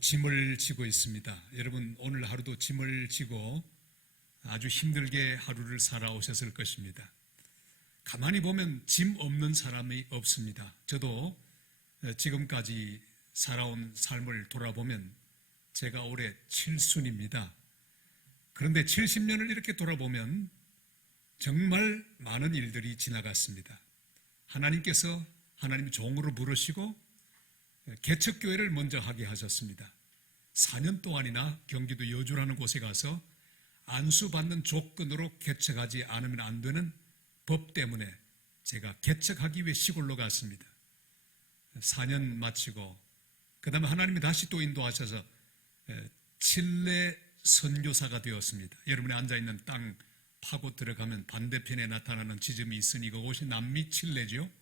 짐을 지고 있습니다. 여러분 오늘 하루도 짐을 지고 아주 힘들게 하루를 살아오셨을 것입니다. 가만히 보면 짐 없는 사람이 없습니다. 저도 지금까지 살아온 삶을 돌아보면 제가 올해 7순입니다. 그런데 70년을 이렇게 돌아보면 정말 많은 일들이 지나갔습니다. 하나님께서 하나님 종으로 부르시고 개척교회를 먼저 하게 하셨습니다. 4년 동안이나 경기도 여주라는 곳에 가서 안수받는 조건으로 개척하지 않으면 안 되는 법 때문에 제가 개척하기 위해 시골로 갔습니다. 4년 마치고 그 다음에 하나님이 다시 또 인도하셔서 칠레 선교사가 되었습니다. 여러분이 앉아있는 땅 파고 들어가면 반대편에 나타나는 지점이 있으니 그곳이 남미 칠레죠.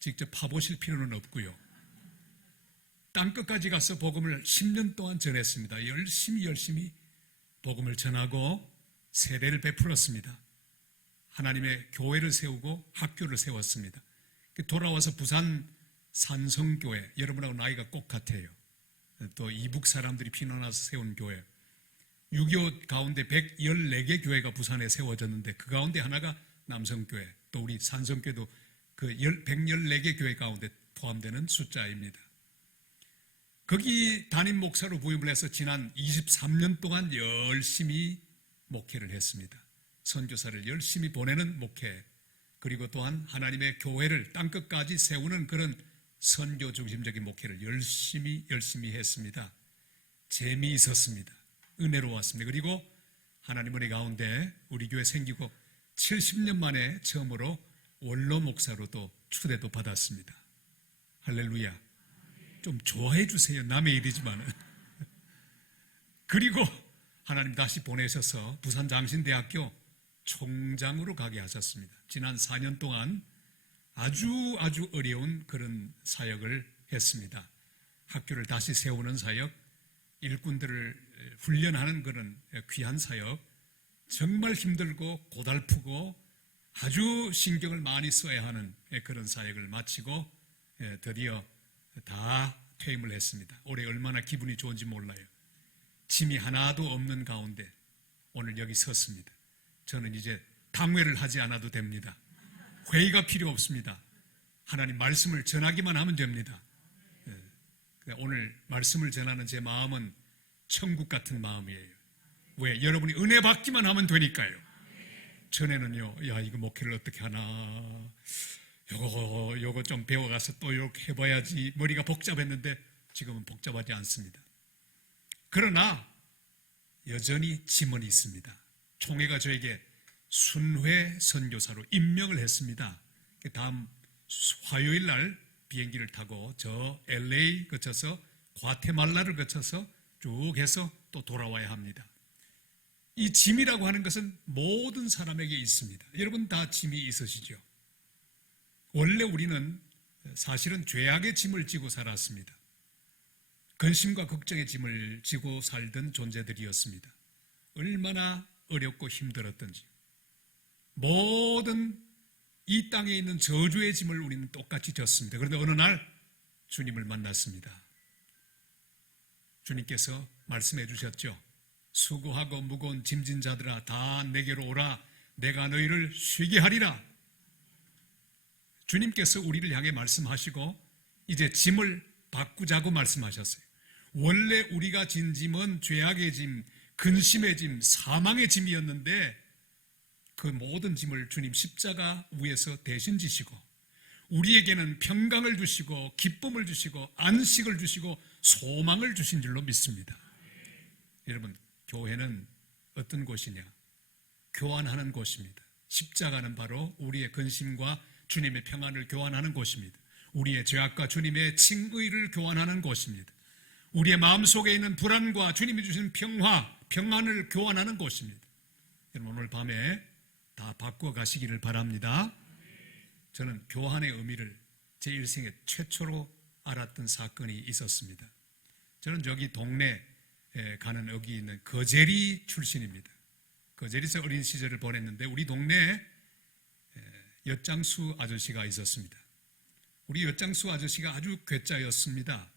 직접 파보실 필요는 없고요. 땅끝까지 가서 복음을 10년 동안 전했습니다. 열심히 복음을 전하고 세례를 베풀었습니다. 하나님의 교회를 세우고 학교를 세웠습니다. 돌아와서 부산 산성교회, 여러분하고 나이가 꼭 같아요. 또 이북 사람들이 피난와서 세운 교회, 6.25 가운데 114개 교회가 부산에 세워졌는데 그 가운데 하나가 남성교회, 또 우리 산성교회도 그 114개 교회 가운데 포함되는 숫자입니다. 거기 담임 목사로 부임을 해서 지난 23년 동안 열심히 목회를 했습니다. 선교사를 열심히 보내는 목회, 그리고 또한 하나님의 교회를 땅끝까지 세우는 그런 선교 중심적인 목회를 열심히 했습니다. 재미있었습니다. 은혜로웠습니다. 그리고 하나님 은혜 가운데 우리 교회 생기고 70년 만에 처음으로 원로 목사로 또 초대도 받았습니다. 할렐루야. 좀 좋아해 주세요. 남의 일이지만은. 그리고 하나님 다시 보내셔서 부산 장신대학교 총장으로 가게 하셨습니다. 지난 4년 동안 아주 어려운 그런 사역을 했습니다. 학교를 다시 세우는 사역, 일꾼들을 훈련하는 그런 귀한 사역, 정말 힘들고 고달프고 아주 신경을 많이 써야 하는 그런 사역을 마치고 드디어 다 퇴임을 했습니다. 올해 얼마나 기분이 좋은지 몰라요. 짐이 하나도 없는 가운데 오늘 여기 섰습니다. 저는 이제 당회를 하지 않아도 됩니다. 회의가 필요 없습니다. 하나님 말씀을 전하기만 하면 됩니다. 오늘 말씀을 전하는 제 마음은 천국 같은 마음이에요. 왜? 여러분이 은혜 받기만 하면 되니까요. 전에는요, 야 이거 목회를 어떻게 하나, 요거 좀 배워가서 또 이렇게 해봐야지, 머리가 복잡했는데 지금은 복잡하지 않습니다. 그러나 여전히 짐은 있습니다. 총회가 저에게 순회 선교사로 임명을 했습니다. 다음 화요일 날 비행기를 타고 저 LA 거쳐서 과테말라를 거쳐서 쭉 해서 또 돌아와야 합니다. 이 짐이라고 하는 것은 모든 사람에게 있습니다. 여러분 다 짐이 있으시죠? 원래 우리는 사실은 죄악의 짐을 지고 살았습니다. 근심과 걱정의 짐을 지고 살던 존재들이었습니다. 얼마나 어렵고 힘들었던지. 모든 이 땅에 있는 저주의 짐을 우리는 똑같이 졌습니다. 그런데 어느 날 주님을 만났습니다. 주님께서 말씀해 주셨죠. 수고하고 무거운 짐진 자들아 다 내게로 오라. 내가 너희를 쉬게 하리라. 주님께서 우리를 향해 말씀하시고 이제 짐을 바꾸자고 말씀하셨어요. 원래 우리가 진 짐은 죄악의 짐, 근심의 짐, 사망의 짐이었는데 그 모든 짐을 주님 십자가 위에서 대신 지시고 우리에게는 평강을 주시고 기쁨을 주시고 안식을 주시고 소망을 주신 줄로 믿습니다. 여러분, 교회는 어떤 곳이냐? 교환하는 곳입니다. 십자가는 바로 우리의 근심과 주님의 평안을 교환하는 곳입니다. 우리의 죄악과 주님의 칭의를 교환하는 곳입니다. 우리의 마음속에 있는 불안과 주님이 주신 평안을 교환하는 곳입니다. 여러분 오늘 밤에 다 바꿔 가시기를 바랍니다. 저는 교환의 의미를 제 일생에 최초로 알았던 사건이 있었습니다. 저는 저기 동네 가는 여기 있는 거제리 출신입니다. 거제리에서 어린 시절을 보냈는데 우리 동네에 엿장수 아저씨가 있었습니다. 우리 엿장수 아저씨가 아주 괴짜였습니다.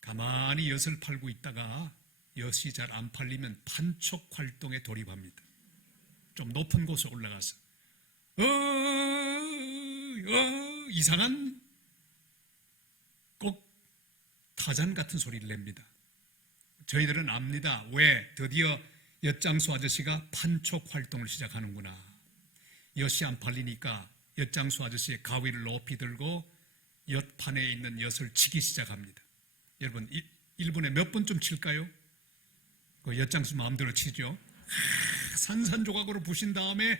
가만히 엿을 팔고 있다가 엿이 잘 안 팔리면 판촉 활동에 돌입합니다. 좀 높은 곳에 올라가서 이상한 꼭 타잔 같은 소리를 냅니다. 저희들은 압니다. 왜? 드디어 엿장수 아저씨가 판촉 활동을 시작하는구나. 엿이 안 팔리니까 엿장수 아저씨의 가위를 높이 들고 엿판에 있는 엿을 치기 시작합니다. 여러분 1분에 몇 분쯤 칠까요? 그 엿장수 마음대로 치죠. 산산조각으로 부신 다음에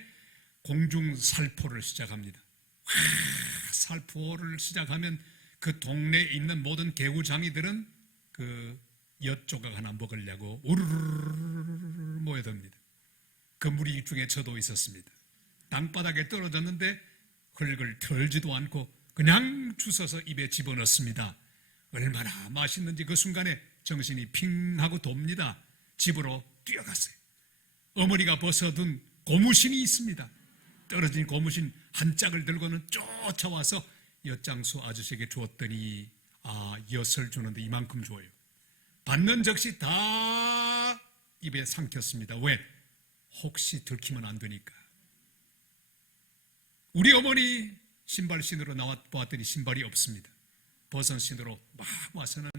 공중 살포를 시작합니다. 살포를 시작하면 그 동네에 있는 모든 개구장이들은 그 엿조각 하나 먹으려고 우르르르 모여듭니다. 그 무리 중에 저도 있었습니다. 땅바닥에 떨어졌는데 흙을 털지도 않고 그냥 주워서 입에 집어넣습니다. 얼마나 맛있는지 그 순간에 정신이 핑 하고 돕니다. 집으로 뛰어갔어요. 어머니가 벗어둔 고무신이 있습니다. 떨어진 고무신 한 짝을 들고는 쫓아와서 엿장수 아저씨에게 주었더니 엿을 주는데 이만큼 줘요. 받는 즉시 다 입에 삼켰습니다. 왜? 혹시 들키면 안 되니까. 우리 어머니 신발 신으로 나와보았더니 신발이 없습니다. 버선 신으로 막 와서는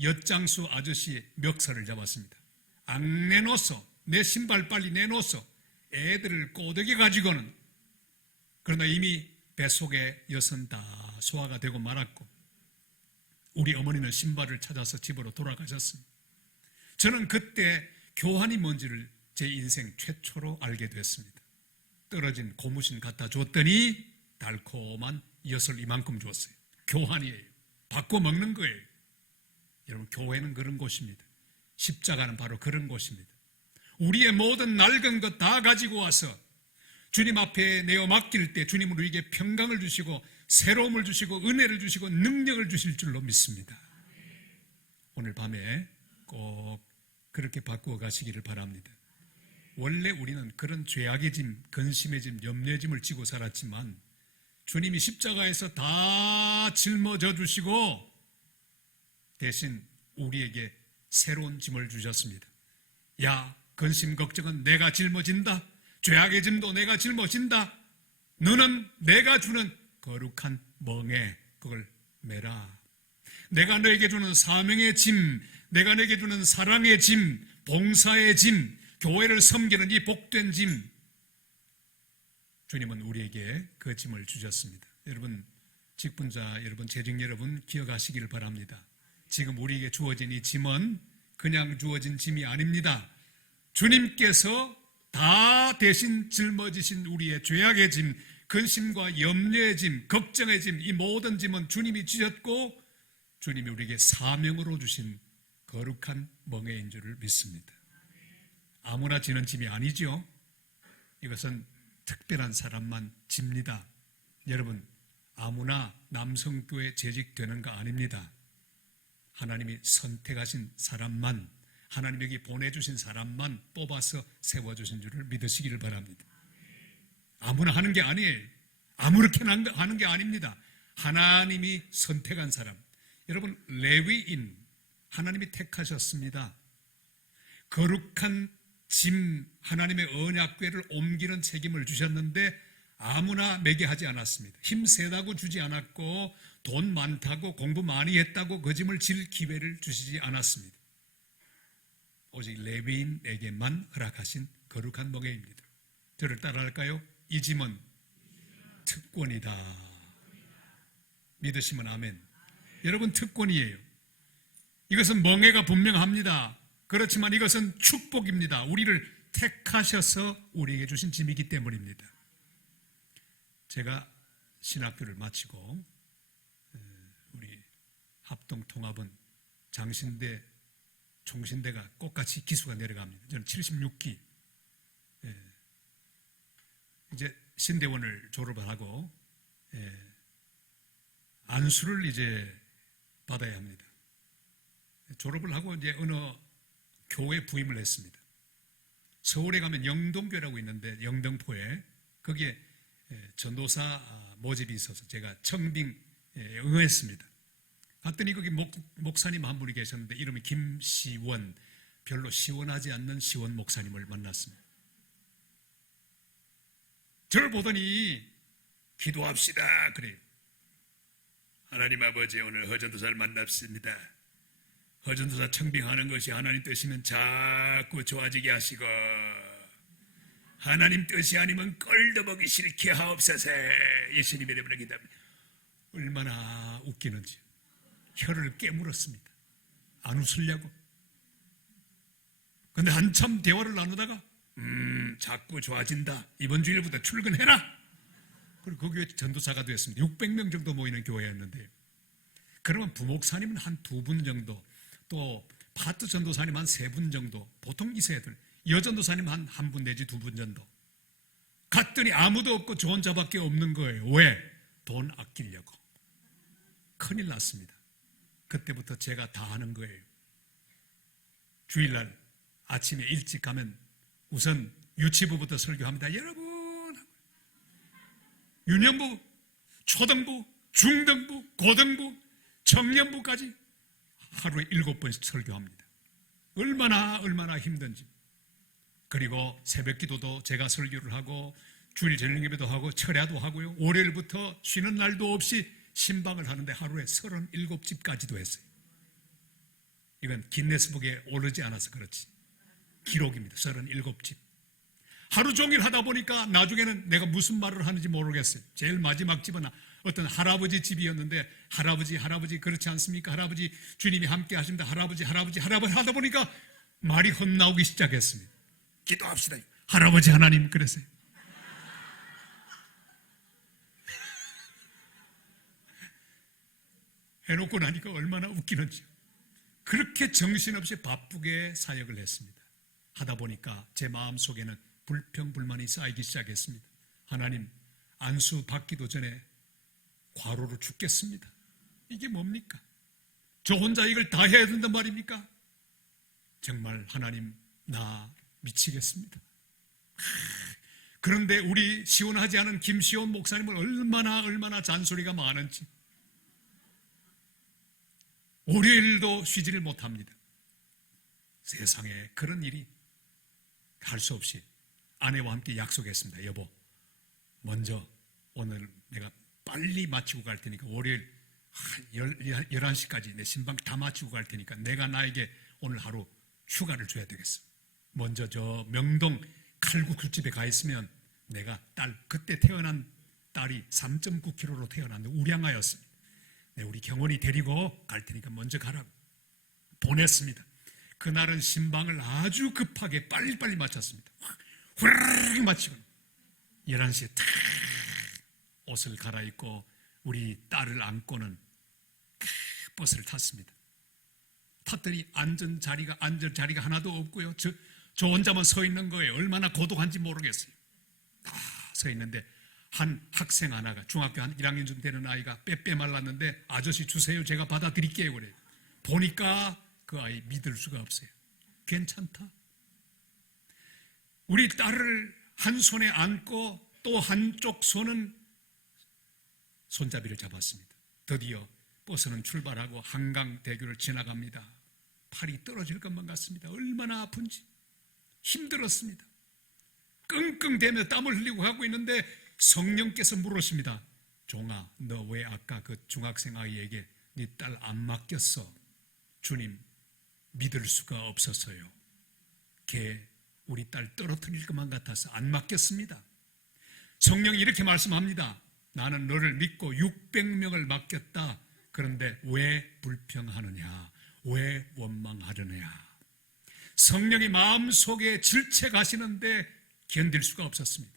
엿장수 아저씨의 멱살을 잡았습니다. 안 내놓소. 내 신발 빨리 내놓소. 애들을 꼬드겨 가지고는. 그러나 이미 뱃속에 엿은 다 소화가 되고 말았고 우리 어머니는 신발을 찾아서 집으로 돌아가셨습니다. 저는 그때 교환이 뭔지를 제 인생 최초로 알게 됐습니다. 떨어진 고무신 갖다 줬더니 달콤한 엿을 이만큼 줬어요. 교환이에요. 바꿔 먹는 거예요. 여러분, 교회는 그런 곳입니다. 십자가는 바로 그런 곳입니다. 우리의 모든 낡은 것 다 가지고 와서 주님 앞에 내어 맡길 때 주님은 우리에게 평강을 주시고 새로움을 주시고 은혜를 주시고 능력을 주실 줄로 믿습니다. 오늘 밤에 꼭 그렇게 바꾸어 가시기를 바랍니다. 원래 우리는 그런 죄악의 짐, 근심의 짐, 염려의 짐을 지고 살았지만 주님이 십자가에서 다 짊어져 주시고 대신 우리에게 새로운 짐을 주셨습니다. 야, 근심 걱정은 내가 짊어진다. 죄악의 짐도 내가 짊어진다. 너는 내가 주는 거룩한 멍에 그걸 매라. 내가 너에게 주는 사명의 짐, 내가 너에게 주는 사랑의 짐, 봉사의 짐, 교회를 섬기는 이 복된 짐, 주님은 우리에게 그 짐을 주셨습니다. 여러분, 직분자 여러분, 재직 여러분 기억하시길 바랍니다. 지금 우리에게 주어진 이 짐은 그냥 주어진 짐이 아닙니다. 주님께서 다 대신 짊어지신 우리의 죄악의 짐, 근심과 염려의 짐, 걱정의 짐, 이 모든 짐은 주님이 지셨고 주님이 우리에게 사명으로 주신 거룩한 멍에인 줄을 믿습니다. 아무나 지는 짐이 아니죠. 이것은 특별한 사람만 집니다. 여러분, 아무나 남성교회 재직되는 거 아닙니다. 하나님이 선택하신 사람만, 하나님 여기 보내주신 사람만 뽑아서 세워주신 줄을 믿으시기를 바랍니다. 아무나 하는 게 아니에요. 아무렇게나 하는 게 아닙니다. 하나님이 선택한 사람. 여러분, 레위인 하나님이 택하셨습니다. 거룩한 짐, 하나님의 언약궤를 옮기는 책임을 주셨는데 아무나 매게 하지 않았습니다. 힘 세다고 주지 않았고 돈 많다고 공부 많이 했다고 그 짐을 질 기회를 주시지 않았습니다. 오직 레위인에게만 허락하신 거룩한 멍에입니다. 저를 따라할까요? 이 짐은 특권이다. 믿으시면 아멘. 여러분, 특권이에요. 이것은 멍에가 분명합니다. 그렇지만 이것은 축복입니다. 우리를 택하셔서 우리에게 주신 짐이기 때문입니다. 제가 신학교를 마치고 우리 합동통합은 장신대, 총신대가 꽃같이 기수가 내려갑니다. 저는 76기 이제 신대원을 졸업을 하고 안수를 이제 받아야 합니다. 졸업을 하고 이제 어느 교회 부임을 했습니다. 서울에 가면 영동교라고 있는데 영등포에 거기에 전도사 모집이 있어서 제가 청빙 응했습니다. 갔더니 거기 목사님 한 분이 계셨는데 이름이 김시원, 별로 시원하지 않는 시원 목사님을 만났습니다. 저를 보더니 기도합시다 그래요. 하나님 아버지, 오늘 허전도사를 만났습니다. 허전도사 청빙하는 것이 하나님 뜻이면 자꾸 좋아지게 하시고, 하나님 뜻이 아니면 꼴도 보기 싫게 하옵소서. 예수님의 이름으로 기도합니다. 얼마나 웃기는지 혀를 깨물었습니다. 안 웃으려고. 근데 한참 대화를 나누다가 자꾸 좋아진다. 이번 주일부터 출근해라. 그리고 그 교회 전도사가 되었습니다. 600명 정도 모이는 교회였는데요. 그러면 부목사님은 한 2분 정도, 또 파트 전도사님 한 3분 정도 보통 있어야 돼요. 여전도사님 한 1분 내지 2분 정도. 갔더니 아무도 없고 저 혼자밖에 없는 거예요. 왜? 돈 아끼려고. 큰일 났습니다. 그때부터 제가 다 하는 거예요. 주일날 아침에 일찍 가면 우선 유치부부터 설교합니다. 여러분, 유년부, 초등부, 중등부, 고등부, 청년부까지 하루에 7번씩 설교합니다. 얼마나 힘든지. 그리고 새벽 기도도 제가 설교를 하고 주일 저녁 예배도 하고 철야도 하고요. 월요일부터 쉬는 날도 없이 신방을 하는데 하루에 37집까지도 했어요. 이건 기네스북에 오르지 않아서 그렇지. 기록입니다. 37집. 하루 종일 하다 보니까 나중에는 내가 무슨 말을 하는지 모르겠어요. 제일 마지막 집은 어떤 할아버지 집이었는데, 할아버지 그렇지 않습니까? 할아버지 주님이 함께 하십니다. 할아버지 하다 보니까 말이 헛나오기 시작했습니다. 기도합시다. 할아버지 하나님 그랬어요. 해놓고 나니까 얼마나 웃기는지. 그렇게 정신없이 바쁘게 사역을 했습니다. 하다 보니까 제 마음속에는 불평불만이 쌓이기 시작했습니다. 하나님, 안수 받기도 전에 과로로 죽겠습니다. 이게 뭡니까? 저 혼자 이걸 다 해야 된단 말입니까? 정말 하나님, 나 미치겠습니다. 그런데 우리 시원하지 않은 김시원 목사님은 얼마나 잔소리가 많은지. 월요일도 쉬지를 못합니다. 세상에 그런 일이 할 수 없이 아내와 함께 약속했습니다. 여보, 먼저 오늘 내가 빨리 마치고 갈 테니까 월요일 11시까지 내 신방 다 마치고 갈 테니까 내가 나에게 오늘 하루 휴가를 줘야 되겠어. 먼저 저 명동 칼국수집에 가 있으면 내가 그때 태어난 딸이 3.9kg로 태어났는데 우량아였습니다. 우리 경원이 데리고 갈 테니까 먼저 가라고 보냈습니다. 그날은 신방을 아주 급하게 빨리빨리 마쳤습니다. 후루룩 마치고 11시에 탁 옷을 갈아입고 우리 딸을 안고는 버스를 탔습니다. 탔더니 앉을 자리가 하나도 없고요. 저 혼자만 서 있는 거예요. 얼마나 고독한지 모르겠어요. 다 서 있는데 한 학생 하나가 중학교 한 1학년쯤 되는 아이가 빼빼 말랐는데 아저씨 주세요. 제가 받아드릴게요. 그래요. 보니까 그 아이 믿을 수가 없어요. 괜찮다. 우리 딸을 한 손에 안고 또 한쪽 손은 손잡이를 잡았습니다. 드디어 버스는 출발하고 한강대교를 지나갑니다. 팔이 떨어질 것만 같습니다. 얼마나 아픈지. 힘들었습니다. 끙끙대며 땀을 흘리고 가고 있는데 성령께서 물으십니다. 종아, 너 왜 아까 그 중학생 아이에게 네 딸 안 맡겼어? 주님, 믿을 수가 없었어요. 걔 우리 딸 떨어뜨릴 것만 같아서 안 맡겼습니다. 성령이 이렇게 말씀합니다. 나는 너를 믿고 600명을 맡겼다. 그런데 왜 불평하느냐? 왜 원망하느냐? 성령이 마음속에 질책하시는데 견딜 수가 없었습니다.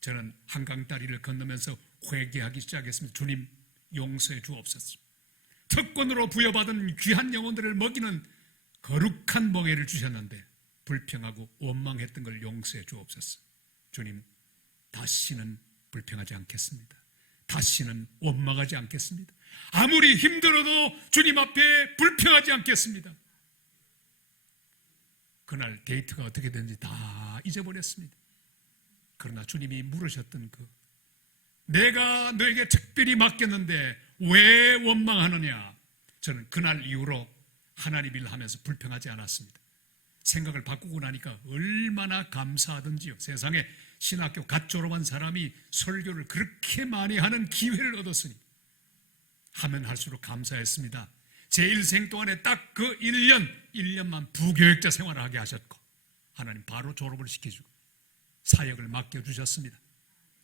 저는 한강다리를 건너면서 회개하기 시작했습니다. 주님, 용서해 주옵소서. 특권으로 부여받은 귀한 영혼들을 먹이는 거룩한 먹이를 주셨는데 불평하고 원망했던 걸 용서해 주옵소서. 주님, 다시는 불평하지 않겠습니다. 다시는 원망하지 않겠습니다. 아무리 힘들어도 주님 앞에 불평하지 않겠습니다. 그날 데이트가 어떻게 됐는지 다 잊어버렸습니다. 그러나 주님이 물으셨던 내가 너에게 특별히 맡겼는데 왜 원망하느냐? 저는 그날 이후로 하나님 일을 하면서 불평하지 않았습니다. 생각을 바꾸고 나니까 얼마나 감사하던지요. 세상에 신학교 갓 졸업한 사람이 설교를 그렇게 많이 하는 기회를 얻었으니 하면 할수록 감사했습니다. 제 일생 동안에 딱 그 1년만 부교육자 생활을 하게 하셨고 하나님 바로 졸업을 시켜주고 사역을 맡겨주셨습니다.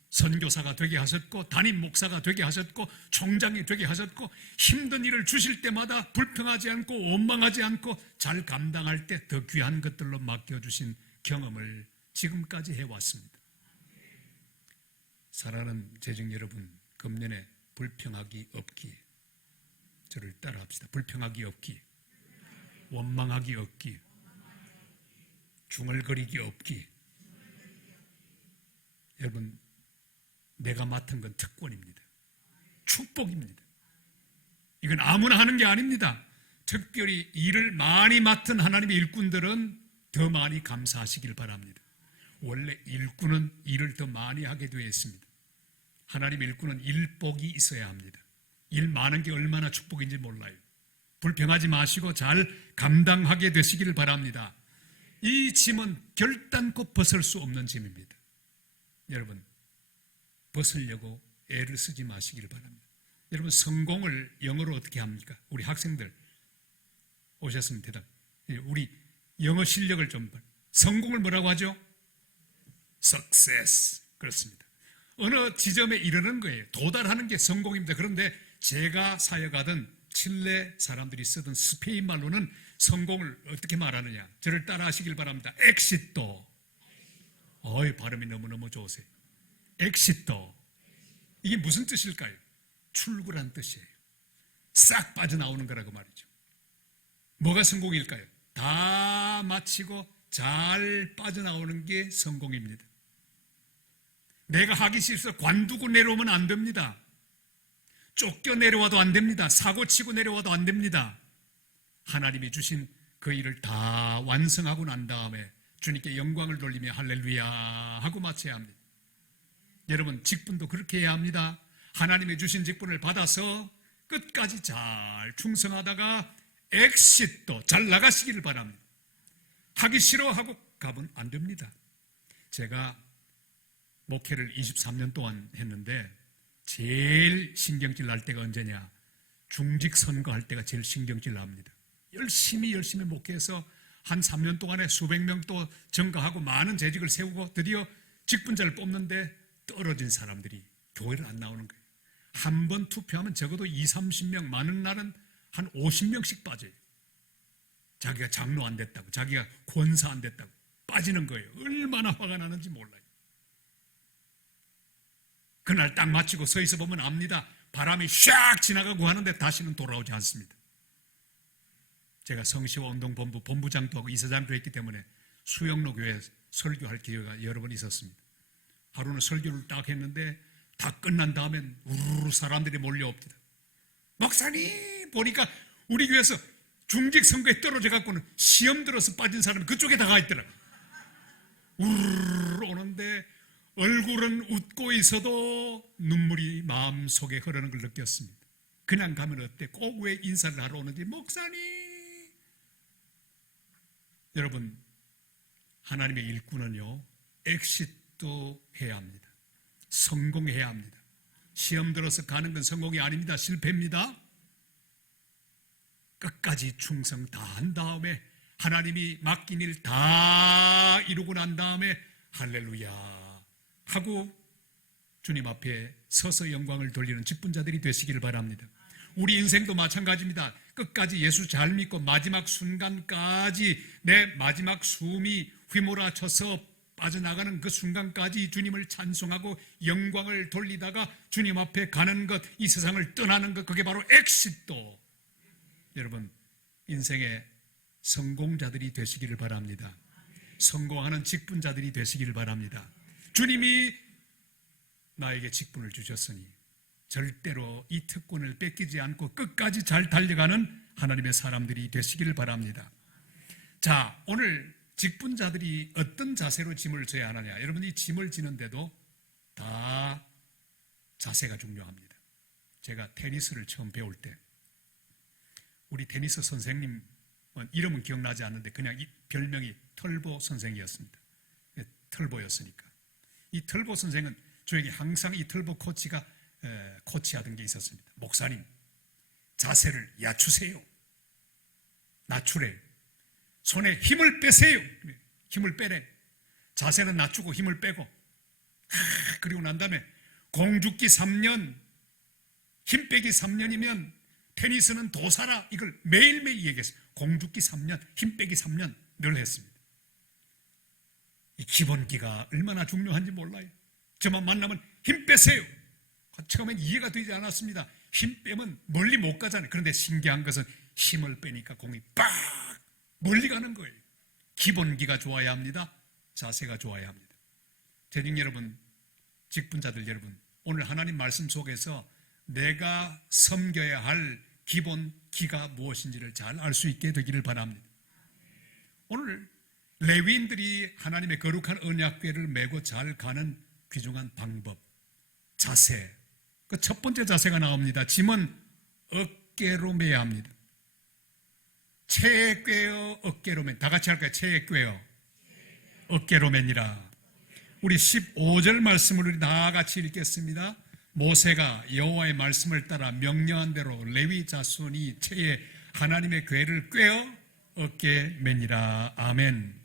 선교사가 되게 하셨고 담임 목사가 되게 하셨고 총장이 되게 하셨고 힘든 일을 주실 때마다 불평하지 않고 원망하지 않고 잘 감당할 때 더 귀한 것들로 맡겨주신 경험을 지금까지 해왔습니다. 사랑하는 재정 여러분, 금년에 불평하기 없기, 저를 따라합시다. 불평하기 없기, 원망하기 없기, 중얼거리기 없기. 여러분, 내가 맡은 건 특권입니다. 축복입니다. 이건 아무나 하는 게 아닙니다. 특별히 일을 많이 맡은 하나님의 일꾼들은 더 많이 감사하시길 바랍니다. 원래 일꾼은 일을 더 많이 하게 되어 있습니다. 하나님의 일꾼은 일복이 있어야 합니다. 일 많은 게 얼마나 축복인지 몰라요. 불평하지 마시고 잘 감당하게 되시기를 바랍니다. 이 짐은 결단코 벗을 수 없는 짐입니다. 여러분, 벗으려고 애를 쓰지 마시기를 바랍니다. 여러분, 성공을 영어로 어떻게 합니까? 우리 학생들 오셨으면 대답. 우리 영어 실력을 좀 봐. 성공을 뭐라고 하죠? Success. 그렇습니다. 어느 지점에 이르는 거예요. 도달하는 게 성공입니다. 그런데 제가 사역하던 칠레 사람들이 쓰던 스페인 말로는 성공을 어떻게 말하느냐? 저를 따라 하시길 바랍니다. 엑시토. 발음이 너무너무 좋으세요. 엑시토. 이게 무슨 뜻일까요? 출구란 뜻이에요. 싹 빠져나오는 거라고 말이죠. 뭐가 성공일까요? 다 마치고 잘 빠져나오는 게 성공입니다. 내가 하기 싫어서 관두고 내려오면 안 됩니다. 쫓겨 내려와도 안 됩니다. 사고치고 내려와도 안 됩니다. 하나님이 주신 그 일을 다 완성하고 난 다음에 주님께 영광을 돌리며 할렐루야 하고 마쳐야 합니다. 여러분, 직분도 그렇게 해야 합니다. 하나님이 주신 직분을 받아서 끝까지 잘 충성하다가 엑시트도 잘 나가시기를 바랍니다. 하기 싫어하고 가면 안 됩니다. 제가 목회를 23년 동안 했는데 제일 신경질 날 때가 언제냐? 중직 선거할 때가 제일 신경질 납니다. 열심히 목회해서 한 3년 동안에 수백 명 또 증가하고 많은 재직을 세우고 드디어 직분자를 뽑는데 떨어진 사람들이 교회를 안 나오는 거예요. 한 번 투표하면 적어도 20-30명, 많은 날은 한 50명씩 빠져요. 자기가 장로 안 됐다고, 자기가 권사 안 됐다고 빠지는 거예요. 얼마나 화가 나는지 몰라요. 그날 딱 마치고 서 있어 보면 압니다. 바람이 샥 지나가고 하는데 다시는 돌아오지 않습니다. 제가 성시와 운동본부 본부장도 하고 이사장도 했기 때문에 수영로 교회에 설교할 기회가 여러 번 있었습니다. 하루는 설교를 딱 했는데 다 끝난 다음엔 우르르 사람들이 몰려옵니다. 목사님, 보니까 우리 교회에서 중직 선거에 떨어져 갖고는 시험 들어서 빠진 사람이 그쪽에 다 가 있더라. 우르르 오는데 얼굴은 웃고 있어도 눈물이 마음속에 흐르는 걸 느꼈습니다. 그냥 가면 어때? 꼭 왜 인사를 하러 오는지. 목사님. 여러분, 하나님의 일꾼은요, 엑시트도 해야 합니다. 성공해야 합니다. 시험 들어서 가는 건 성공이 아닙니다. 실패입니다. 끝까지 충성 다 한 다음에 하나님이 맡긴 일 다 이루고 난 다음에 할렐루야 하고 주님 앞에 서서 영광을 돌리는 직분자들이 되시기를 바랍니다. 우리 인생도 마찬가지입니다. 끝까지 예수 잘 믿고 마지막 순간까지 내 마지막 숨이 휘몰아쳐서 빠져나가는 그 순간까지 주님을 찬송하고 영광을 돌리다가 주님 앞에 가는 것, 이 세상을 떠나는 것, 그게 바로 엑시트. 여러분, 인생의 성공자들이 되시기를 바랍니다. 성공하는 직분자들이 되시기를 바랍니다. 주님이 나에게 직분을 주셨으니 절대로 이 특권을 뺏기지 않고 끝까지 잘 달려가는 하나님의 사람들이 되시기를 바랍니다. 자, 오늘 직분자들이 어떤 자세로 짐을 져야 하느냐? 여러분, 이 짐을 지는데도 다 자세가 중요합니다. 제가 테니스를 처음 배울 때 우리 테니스 선생님 이름은 기억나지 않는데 그냥 이 별명이 털보 선생이었습니다. 털보였으니까. 이 털보 선생은 저에게 항상 이 털보 코치가 코치하던 게 있었습니다. 목사님, 자세를 낮추세요. 낮추래. 손에 힘을 빼세요. 힘을 빼래. 자세는 낮추고 힘을 빼고. 그리고 난 다음에 공죽기 3년, 힘 빼기 3년이면 테니스는 도사라. 이걸 매일매일 얘기했어요. 공죽기 3년, 힘 빼기 3년 늘 했습니다. 이 기본기가 얼마나 중요한지 몰라요. 저만 만나면 힘 빼세요. 처음엔 이해가 되지 않았습니다. 힘 빼면 멀리 못 가잖아요. 그런데 신기한 것은 힘을 빼니까 공이 빡 멀리 가는 거예요. 기본기가 좋아야 합니다. 자세가 좋아야 합니다. 재직 여러분, 직분자들 여러분, 오늘 하나님 말씀 속에서 내가 섬겨야 할 기본기가 무엇인지를 잘 알 수 있게 되기를 바랍니다. 오늘 레위인들이 하나님의 거룩한 언약궤를 메고 잘 가는 귀중한 방법, 자세. 그 첫 번째 자세가 나옵니다. 짐은 어깨로 매야 합니다. 체에 꿰어 어깨로 맨. 다 같이 할까요? 체에 꿰어 어깨로 매니라. 우리 15절 말씀을 우리 다 같이 읽겠습니다. 모세가 여호와의 말씀을 따라 명령한 대로 레위 자손이 체에 하나님의 궤를 꿰어 어깨에 매니라. 아멘.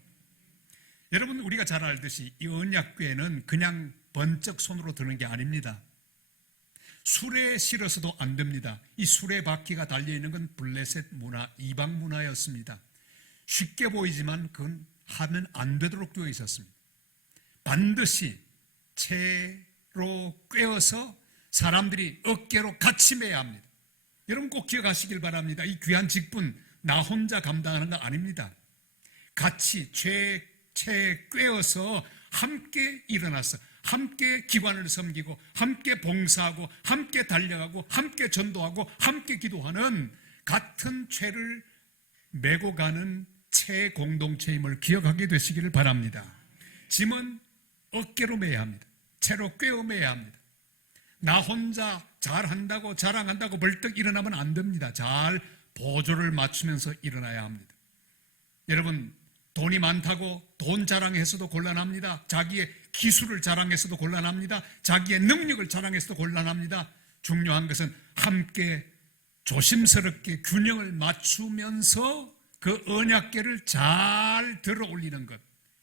여러분, 우리가 잘 알듯이 이 언약궤는 그냥 번쩍 손으로 드는 게 아닙니다. 수레에 실어서도 안 됩니다. 이 수레 바퀴가 달려있는 건 블레셋 문화, 이방 문화였습니다. 쉽게 보이지만 그건 하면 안 되도록 되어 있었습니다. 반드시 채로 꿰어서 사람들이 어깨로 같이 매야 합니다. 여러분 꼭 기억하시길 바랍니다. 이 귀한 직분 나 혼자 감당하는 거 아닙니다. 같이 채에 꿰어서 함께 일어나서 함께 기관을 섬기고 함께 봉사하고 함께 달려가고 함께 전도하고 함께 기도하는 같은 죄를 메고 가는 체 공동체임을 기억하게 되시기를 바랍니다. 짐은 어깨로 매야 합니다. 채로 꿰어 매야 합니다. 나 혼자 잘한다고 자랑한다고 벌떡 일어나면 안 됩니다. 잘 보조를 맞추면서 일어나야 합니다. 여러분, 돈이 많다고 돈 자랑해서도 곤란합니다. 자기의 기술을 자랑해서도 곤란합니다. 자기의 능력을 자랑해서도 곤란합니다. 중요한 것은 함께 조심스럽게 균형을 맞추면서 그 언약궤를 잘 들어 올리는 것.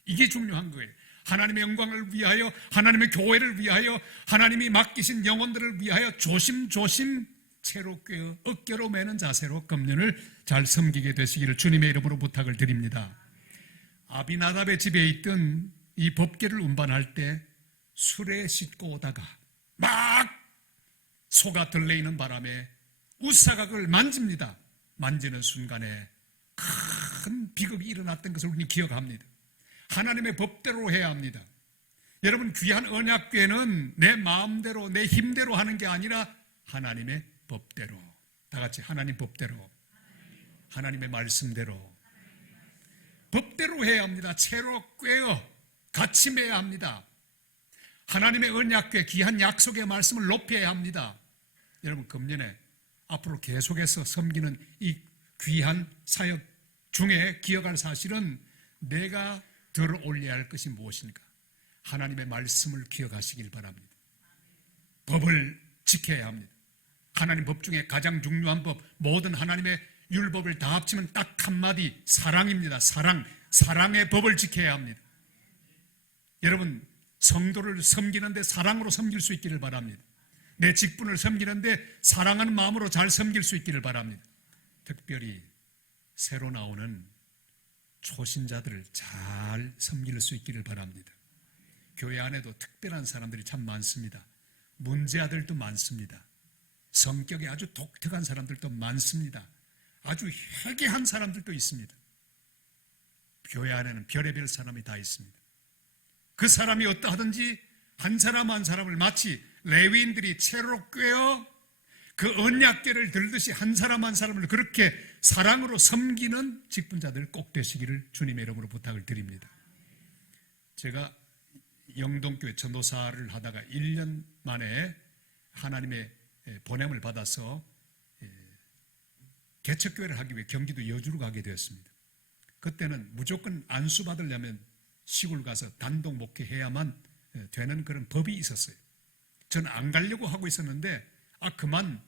이게 중요한 거예요. 하나님의 영광을 위하여, 하나님의 교회를 위하여, 하나님이 맡기신 영혼들을 위하여 조심조심 채로 꿰어 어깨로 매는 자세로 금년을 잘 섬기게 되시기를 주님의 이름으로 부탁을 드립니다. 아비나답의 집에 있던 이 법궤를 운반할 때 술에 싣고 오다가 막 소가 들레이는 바람에 우사가 그걸 만집니다. 만지는 순간에 큰 비극이 일어났던 것을 우리는 기억합니다. 하나님의 법대로 해야 합니다. 여러분, 귀한 언약궤는 내 마음대로 내 힘대로 하는 게 아니라 하나님의 법대로, 다 같이 하나님 법대로, 하나님의 말씀대로 법대로 해야 합니다. 채로 꿰어 같이 매야 합니다. 하나님의 언약궤 귀한 약속의 말씀을 높여야 합니다. 여러분, 금년에 앞으로 계속해서 섬기는 이 귀한 사역 중에 기억할 사실은 내가 들어 올려야 할 것이 무엇인가? 하나님의 말씀을 기억하시길 바랍니다. 법을 지켜야 합니다. 하나님 법 중에 가장 중요한 법, 모든 하나님의 율법을 다 합치면 딱 한마디, 사랑입니다. 사랑의 법을 지켜야 합니다. 여러분, 성도를 섬기는데 사랑으로 섬길 수 있기를 바랍니다. 내 직분을 섬기는데 사랑하는 마음으로 잘 섬길 수 있기를 바랍니다. 특별히 새로 나오는 초신자들을 잘 섬길 수 있기를 바랍니다. 교회 안에도 특별한 사람들이 참 많습니다. 문제아들도 많습니다. 성격이 아주 독특한 사람들도 많습니다. 아주 회개한 사람들도 있습니다. 교회 안에는 별의별 사람이 다 있습니다. 그 사람이 어떠하든지 한 사람 한 사람을 마치 레위인들이 채로 꿰어 그 언약궤를 들듯이 한 사람 한 사람을 그렇게 사랑으로 섬기는 직분자들 꼭 되시기를 주님의 이름으로 부탁을 드립니다. 제가 영동교회 전도사를 하다가 1년 만에 하나님의 보냄을 받아서 개척교회를 하기 위해 경기도 여주로 가게 되었습니다. 그때는 무조건 안수 받으려면 시골 가서 단독 목회해야만 되는 그런 법이 있었어요. 저는 안 가려고 하고 있었는데 그만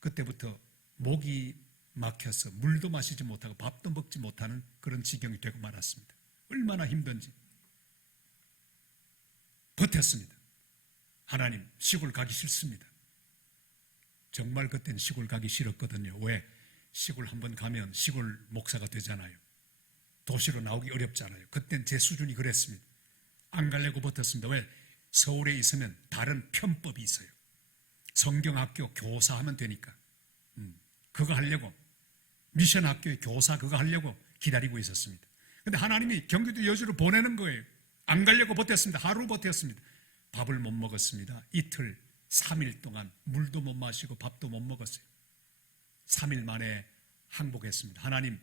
그때부터 목이 막혀서 물도 마시지 못하고 밥도 먹지 못하는 그런 지경이 되고 말았습니다. 얼마나 힘든지 버텼습니다. 하나님, 시골 가기 싫습니다. 정말 그때는 시골 가기 싫었거든요. 왜? 시골 한번 가면 시골 목사가 되잖아요. 도시로 나오기 어렵잖아요. 그땐 제 수준이 그랬습니다. 안 가려고 버텼습니다. 왜? 서울에 있으면 다른 편법이 있어요. 성경학교 교사하면 되니까. 그거 하려고, 미션학교의 교사 그거 하려고 기다리고 있었습니다. 그런데 하나님이 경기도 여주로 보내는 거예요. 안 가려고 버텼습니다. 하루 버텼습니다. 밥을 못 먹었습니다. 이틀, 3일 동안 물도 못 마시고 밥도 못 먹었어요. 3일 만에 항복했습니다. 하나님,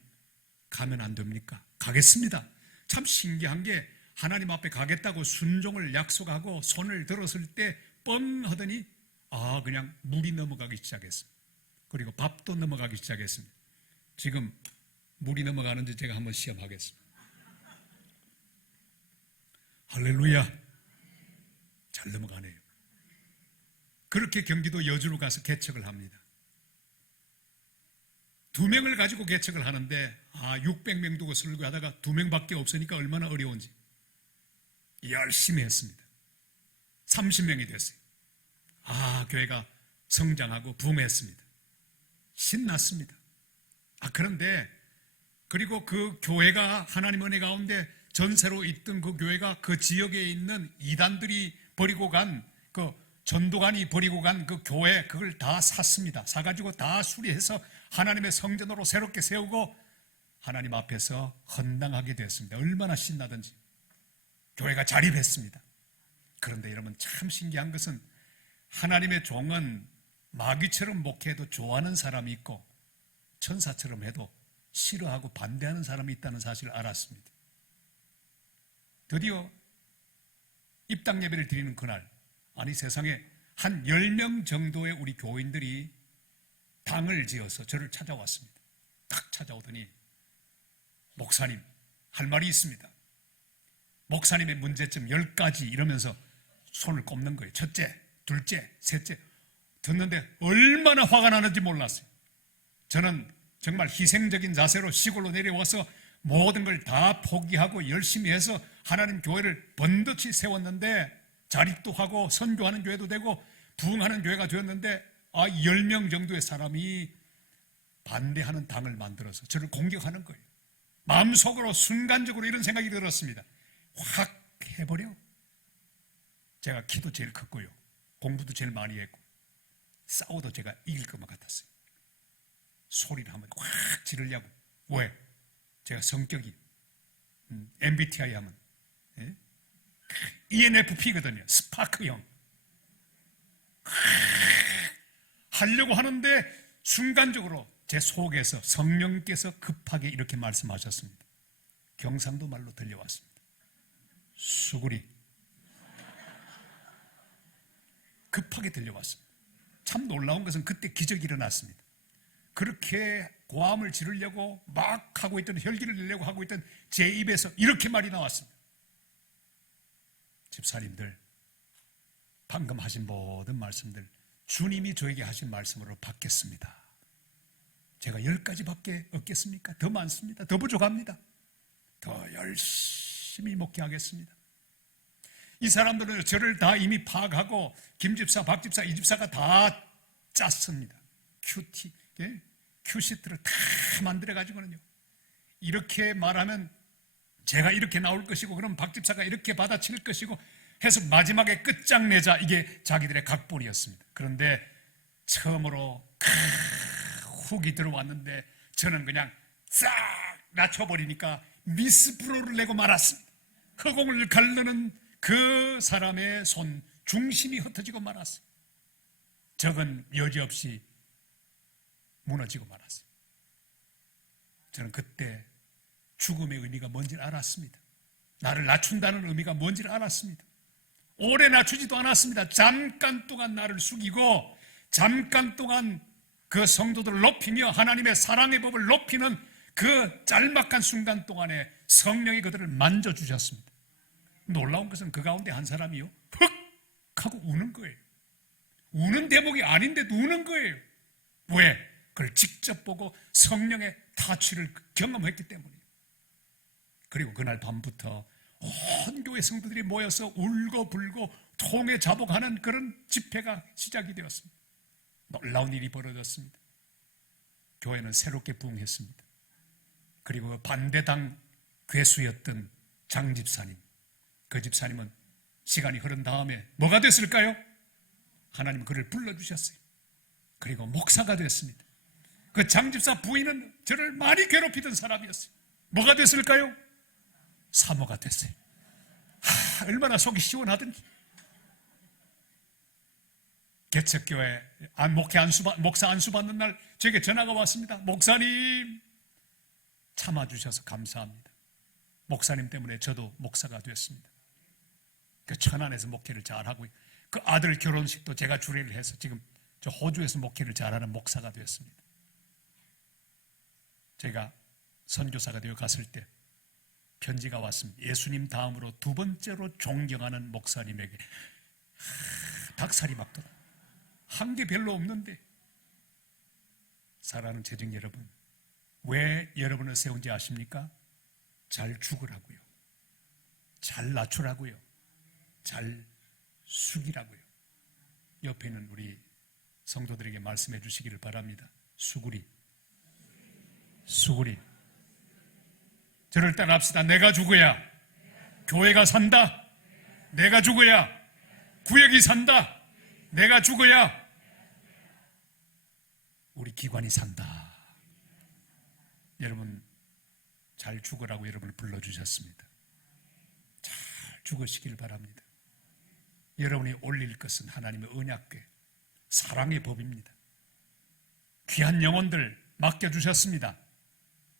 가면 안 됩니까? 가겠습니다. 참 신기한 게 하나님 앞에 가겠다고 순종을 약속하고 손을 들었을 때 뻥 하더니 그냥 물이 넘어가기 시작했습니다. 그리고 밥도 넘어가기 시작했습니다. 지금 물이 넘어가는지 제가 한번 시험하겠습니다. 할렐루야. 잘 넘어가네요. 그렇게 경기도 여주로 가서 개척을 합니다. 2명을 가지고 개척을 하는데 600명 두고 설교하다가 2명밖에 없으니까 얼마나 어려운지 열심히 했습니다. 30명이 됐어요. 교회가 성장하고 붐했습니다. 신났습니다. 그런데 그리고 그 교회가 하나님 은혜 가운데 전세로 있던 그 교회가 그 지역에 있는 이단들이 버리고 간 그 전도관이 버리고 간 그 교회 그걸 다 샀습니다. 사가지고 다 수리해서 하나님의 성전으로 새롭게 세우고 하나님 앞에서 헌당하게 됐습니다. 얼마나 신나든지 교회가 자립했습니다. 그런데 여러분 참 신기한 것은 하나님의 종은 마귀처럼 목회해도 좋아하는 사람이 있고 천사처럼 해도 싫어하고 반대하는 사람이 있다는 사실을 알았습니다. 드디어 입당 예배를 드리는 그날, 세상에 한 10명 정도의 우리 교인들이 당을 지어서 저를 찾아왔습니다. 딱 찾아오더니 목사님, 할 말이 있습니다. 목사님의 문제점 10가지 이러면서 손을 꼽는 거예요. 첫째, 둘째, 셋째. 듣는데 얼마나 화가 나는지 몰랐어요. 저는 정말 희생적인 자세로 시골로 내려와서 모든 걸 다 포기하고 열심히 해서 하나님 교회를 번듯이 세웠는데 자립도 하고 선교하는 교회도 되고 부흥하는 교회가 되었는데 10명 정도의 사람이 반대하는 당을 만들어서 저를 공격하는 거예요. 마음속으로 순간적으로 이런 생각이 들었습니다. 확 해버려. 제가 키도 제일 컸고요. 공부도 제일 많이 했고 싸워도 제가 이길 것만 같았어요. 소리를 한번 확 지르려고. 왜? 제가 성격이 MBTI 하면 ENFP거든요. 스파크형. 하려고 하는데 순간적으로 제 속에서 성령께서 급하게 이렇게 말씀하셨습니다. 경상도 말로 들려왔습니다. 수구리. 급하게 들려왔습니다. 참 놀라운 것은 그때 기적이 일어났습니다. 그렇게 고함을 지르려고 막 하고 있던, 혈기를 내려고 하고 있던 제 입에서 이렇게 말이 나왔습니다. 집사님들, 방금 하신 모든 말씀들 주님이 저에게 하신 말씀으로 받겠습니다. 제가 10가지밖에 없겠습니까? 더 많습니다. 더 부족합니다. 더 열심히 목회하겠습니다. 이 사람들은 저를 다 이미 파악하고 김집사, 박집사, 이집사가 다 짰습니다. 큐시트를 다 만들어가지고는요. 이렇게 말하면 제가 이렇게 나올 것이고 그럼 박집사가 이렇게 받아칠 것이고 해서 마지막에 끝장내자, 이게 자기들의 각본이었습니다. 그런데 처음으로 훅이 들어왔는데 저는 그냥 싹 낮춰버리니까 미스프로를 내고 말았습니다. 허공을 가르는 그 사람의 손 중심이 흩어지고 말았어요. 적은 여지없이 무너지고 말았어요. 저는 그때 죽음의 의미가 뭔지를 알았습니다. 나를 낮춘다는 의미가 뭔지를 알았습니다. 오래 낮추지도 않았습니다. 잠깐 동안 나를 숙이고 잠깐 동안 그 성도들을 높이며 하나님의 사랑의 법을 높이는 그 짤막한 순간 동안에 성령이 그들을 만져주셨습니다. 놀라운 것은 그 가운데 한 사람이요, 흑 하고 우는 거예요. 우는 대목이 아닌데도 우는 거예요. 왜? 그걸 직접 보고 성령의 타취를 경험했기 때문이에요. 그리고 그날 밤부터 온 교회 성도들이 모여서 울고불고 통에 자복하는 그런 집회가 시작이 되었습니다. 놀라운 일이 벌어졌습니다. 교회는 새롭게 부흥했습니다. 그리고 반대당 괴수였던 장 집사님, 그 집사님은 시간이 흐른 다음에 뭐가 됐을까요? 하나님은 그를 불러주셨어요. 그리고 목사가 됐습니다. 그 장 집사 부인은 저를 많이 괴롭히던 사람이었어요. 뭐가 됐을까요? 사모가 됐어요. 얼마나 속이 시원하던지. 개척교회 목사 안수 받는 날 제게 전화가 왔습니다. 목사님, 참아주셔서 감사합니다. 목사님 때문에 저도 목사가 됐습니다. 그 천안에서 목회를 잘하고, 그 아들 결혼식도 제가 주례를 해서 지금 저 호주에서 목회를 잘하는 목사가 되었습니다. 제가 선교사가 되어 갔을 때 편지가 왔습니다. 예수님 다음으로 두 번째로 존경하는 목사님에게. 닭살이 막 돋아. 한 게 별로 없는데. 사랑하는 재정 여러분, 왜 여러분을 세운지 아십니까? 잘 죽으라고요, 잘 낮추라고요, 잘 숙이라고요. 옆에 있는 우리 성도들에게 말씀해 주시기를 바랍니다. 수구리. 저를 따라합시다. 내가 죽어야 교회가 산다. 내가 죽어야 구역이 산다. 내가 죽어야 우리 기관이 산다. 여러분, 잘 죽으라고 여러분을 불러주셨습니다. 잘 죽으시길 바랍니다. 여러분이 올릴 것은 하나님의 언약궤, 사랑의 법입니다. 귀한 영혼들 맡겨주셨습니다.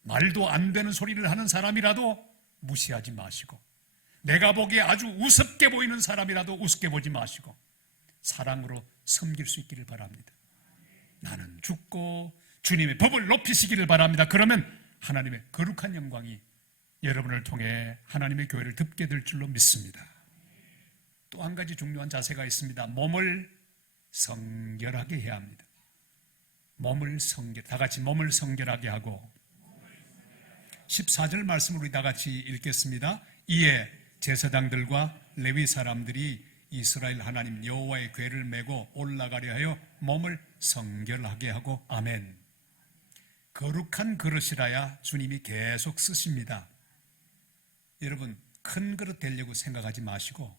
말도 안 되는 소리를 하는 사람이라도 무시하지 마시고, 내가 보기에 아주 우습게 보이는 사람이라도 우습게 보지 마시고 사랑으로 섬길 수 있기를 바랍니다. 나는 죽고 주님의 법을 높이시기를 바랍니다. 그러면 하나님의 거룩한 영광이 여러분을 통해 하나님의 교회를 덮게 될 줄로 믿습니다. 또 한 가지 중요한 자세가 있습니다. 몸을 성결하게 해야 합니다. 다 같이 몸을 성결하게 하고, 14절 말씀을 우리 다 같이 읽겠습니다. 이에 제사장들과 레위 사람들이 이스라엘 하나님 여호와의 궤를 메고 올라가려 하여 몸을 성결하게 하고. 아멘. 거룩한 그릇이라야 주님이 계속 쓰십니다. 여러분, 큰 그릇 되려고 생각하지 마시고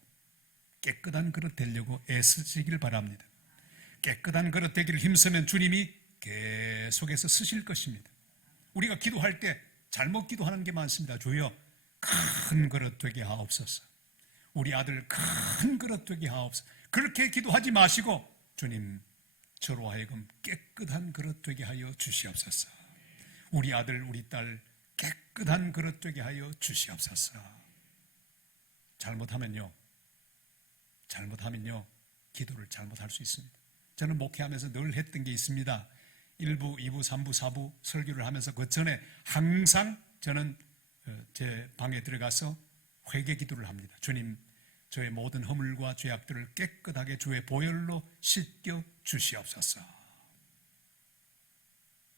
깨끗한 그릇 되려고 애쓰시길 바랍니다. 깨끗한 그릇 되기를 힘쓰면 주님이 계속해서 쓰실 것입니다. 우리가 기도할 때 잘못 기도하는 게 많습니다. 주여, 큰 그릇 되게 하옵소서. 우리 아들 큰 그릇 되게 하옵소서. 그렇게 기도하지 마시고, 주님, 저로 하여금 깨끗한 그릇 되게 하여 주시옵소서. 우리 아들 우리 딸 깨끗한 그릇 되게 하여 주시옵소서. 잘못하면요 기도를 잘못할 수 있습니다. 저는 목회하면서 늘 했던 게 있습니다. 1부, 2부, 3부, 4부 설교를 하면서 그 전에 항상 저는 제 방에 들어가서 회개 기도를 합니다. 주님, 저의 모든 허물과 죄악들을 깨끗하게 주의 보혈로 씻겨 주시옵소서.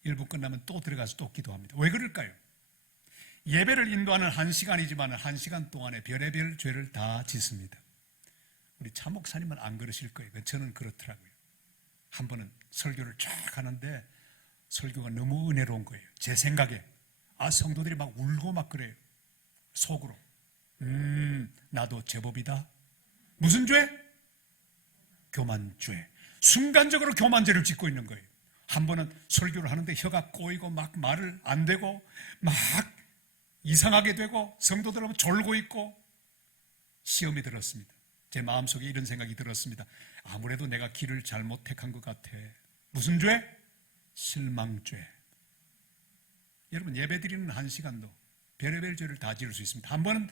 1부 끝나면 또 들어가서 또 기도합니다. 왜 그럴까요? 예배를 인도하는 1시간이지만 1시간 동안에 별의별 죄를 다 짓습니다. 우리 차 목사님은 안 그러실 거예요. 저는 그렇더라고요. 한 번은 설교를 쫙 하는데 설교가 너무 은혜로운 거예요. 제 생각에. 성도들이 막 울고 막 그래요. 속으로. 나도 제법이다. 무슨 죄? 교만죄. 순간적으로 교만죄를 짓고 있는 거예요. 한 번은 설교를 하는데 혀가 꼬이고 막 말을 안 되고 막 이상하게 되고 성도들은 졸고 있고 시험이 들었습니다. 제 마음속에 이런 생각이 들었습니다. 아무래도 내가 길을 잘못 택한 것 같아. 무슨 죄? 실망죄. 여러분, 예배드리는 1시간도 별의별 죄를 다 지을 수 있습니다. 한 번은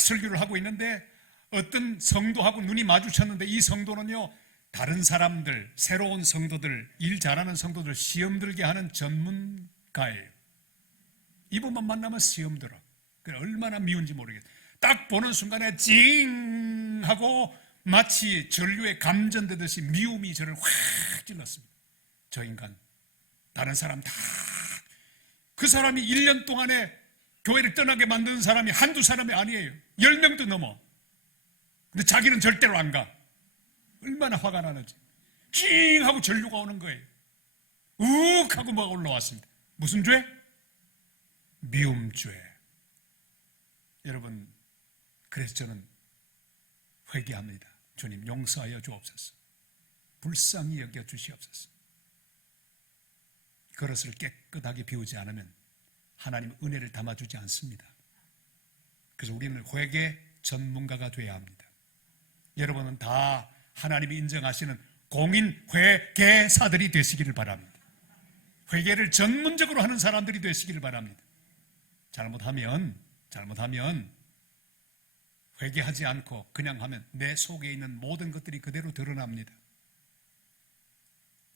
설교를 하고 있는데 어떤 성도하고 눈이 마주쳤는데 이 성도는요 다른 사람들, 새로운 성도들, 일 잘하는 성도들 시험 들게 하는 전문가예요. 이분만 만나면 시험 들어. 얼마나 미운지 모르겠어. 딱 보는 순간에 찡 하고 마치 전류에 감전되듯이 미움이 저를 확 찔렀습니다. 저 인간, 다른 사람 다, 그 사람이 1년 동안에 교회를 떠나게 만드는 사람이 한두 사람이 아니에요. 10명도 넘어. 근데 자기는 절대로 안 가. 얼마나 화가 나는지. 찡 하고 전류가 오는 거예요. 욱 하고 막 올라왔습니다. 무슨 죄? 미움죄. 여러분, 그래서 저는 회개합니다. 주님 용서하여 주옵소서. 불쌍히 여겨 주시옵소서. 그릇을 깨끗하게 비우지 않으면 하나님 은혜를 담아주지 않습니다. 그래서 우리는 회개 전문가가 되어야 합니다. 여러분은 다 하나님이 인정하시는 공인 회개사들이 되시기를 바랍니다. 회개를 전문적으로 하는 사람들이 되시기를 바랍니다. 잘못하면 회개하지 않고 그냥 하면 내 속에 있는 모든 것들이 그대로 드러납니다.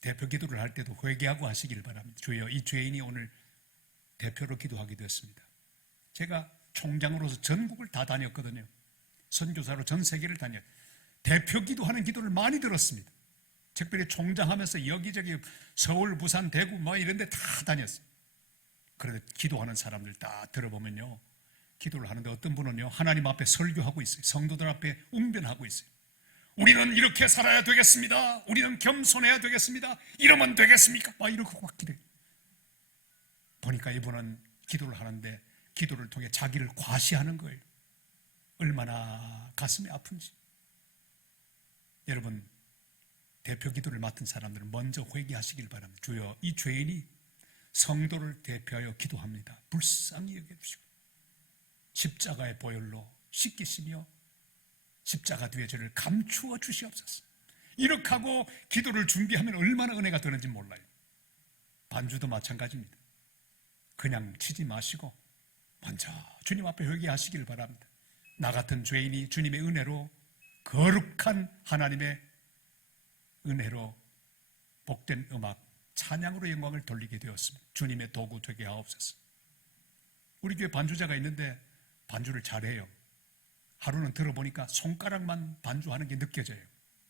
대표 기도를 할 때도 회개하고 하시길 바랍니다. 주여, 이 죄인이 오늘 대표로 기도하게 되었습니다. 제가 총장으로서 전국을 다 다녔거든요. 선교사로 전 세계를 다녔어요. 대표 기도하는 기도를 많이 들었습니다. 특별히 총장하면서 여기저기 서울, 부산, 대구 뭐 이런 데 다 다녔어요. 그런데 기도하는 사람들 다 들어보면요, 기도를 하는데 어떤 분은요, 하나님 앞에 설교하고 있어요. 성도들 앞에 웅변하고 있어요. 우리는 이렇게 살아야 되겠습니다. 우리는 겸손해야 되겠습니다. 이러면 되겠습니까? 막 이러고 막 기도해요. 보니까 이분은 기도를 하는데 기도를 통해 자기를 과시하는 거예요. 얼마나 가슴이 아픈지. 여러분, 대표 기도를 맡은 사람들은 먼저 회개하시길 바랍니다. 주여, 이 죄인이 성도를 대표하여 기도합니다. 불쌍히 여겨주시고 십자가의 보혈로 씻기시며 십자가 뒤에 저를 감추어 주시옵소서. 이렇게 하고 기도를 준비하면 얼마나 은혜가 되는지 몰라요. 반주도 마찬가지입니다. 그냥 치지 마시고 먼저 주님 앞에 회개하시길 바랍니다. 나 같은 죄인이 주님의 은혜로, 거룩한 하나님의 은혜로 복된 음악, 찬양으로 영광을 돌리게 되었습니다. 주님의 도구 되게 하옵소서. 우리 교회 반주자가 있는데 반주를 잘해요. 하루는 들어보니까 손가락만 반주하는 게 느껴져요.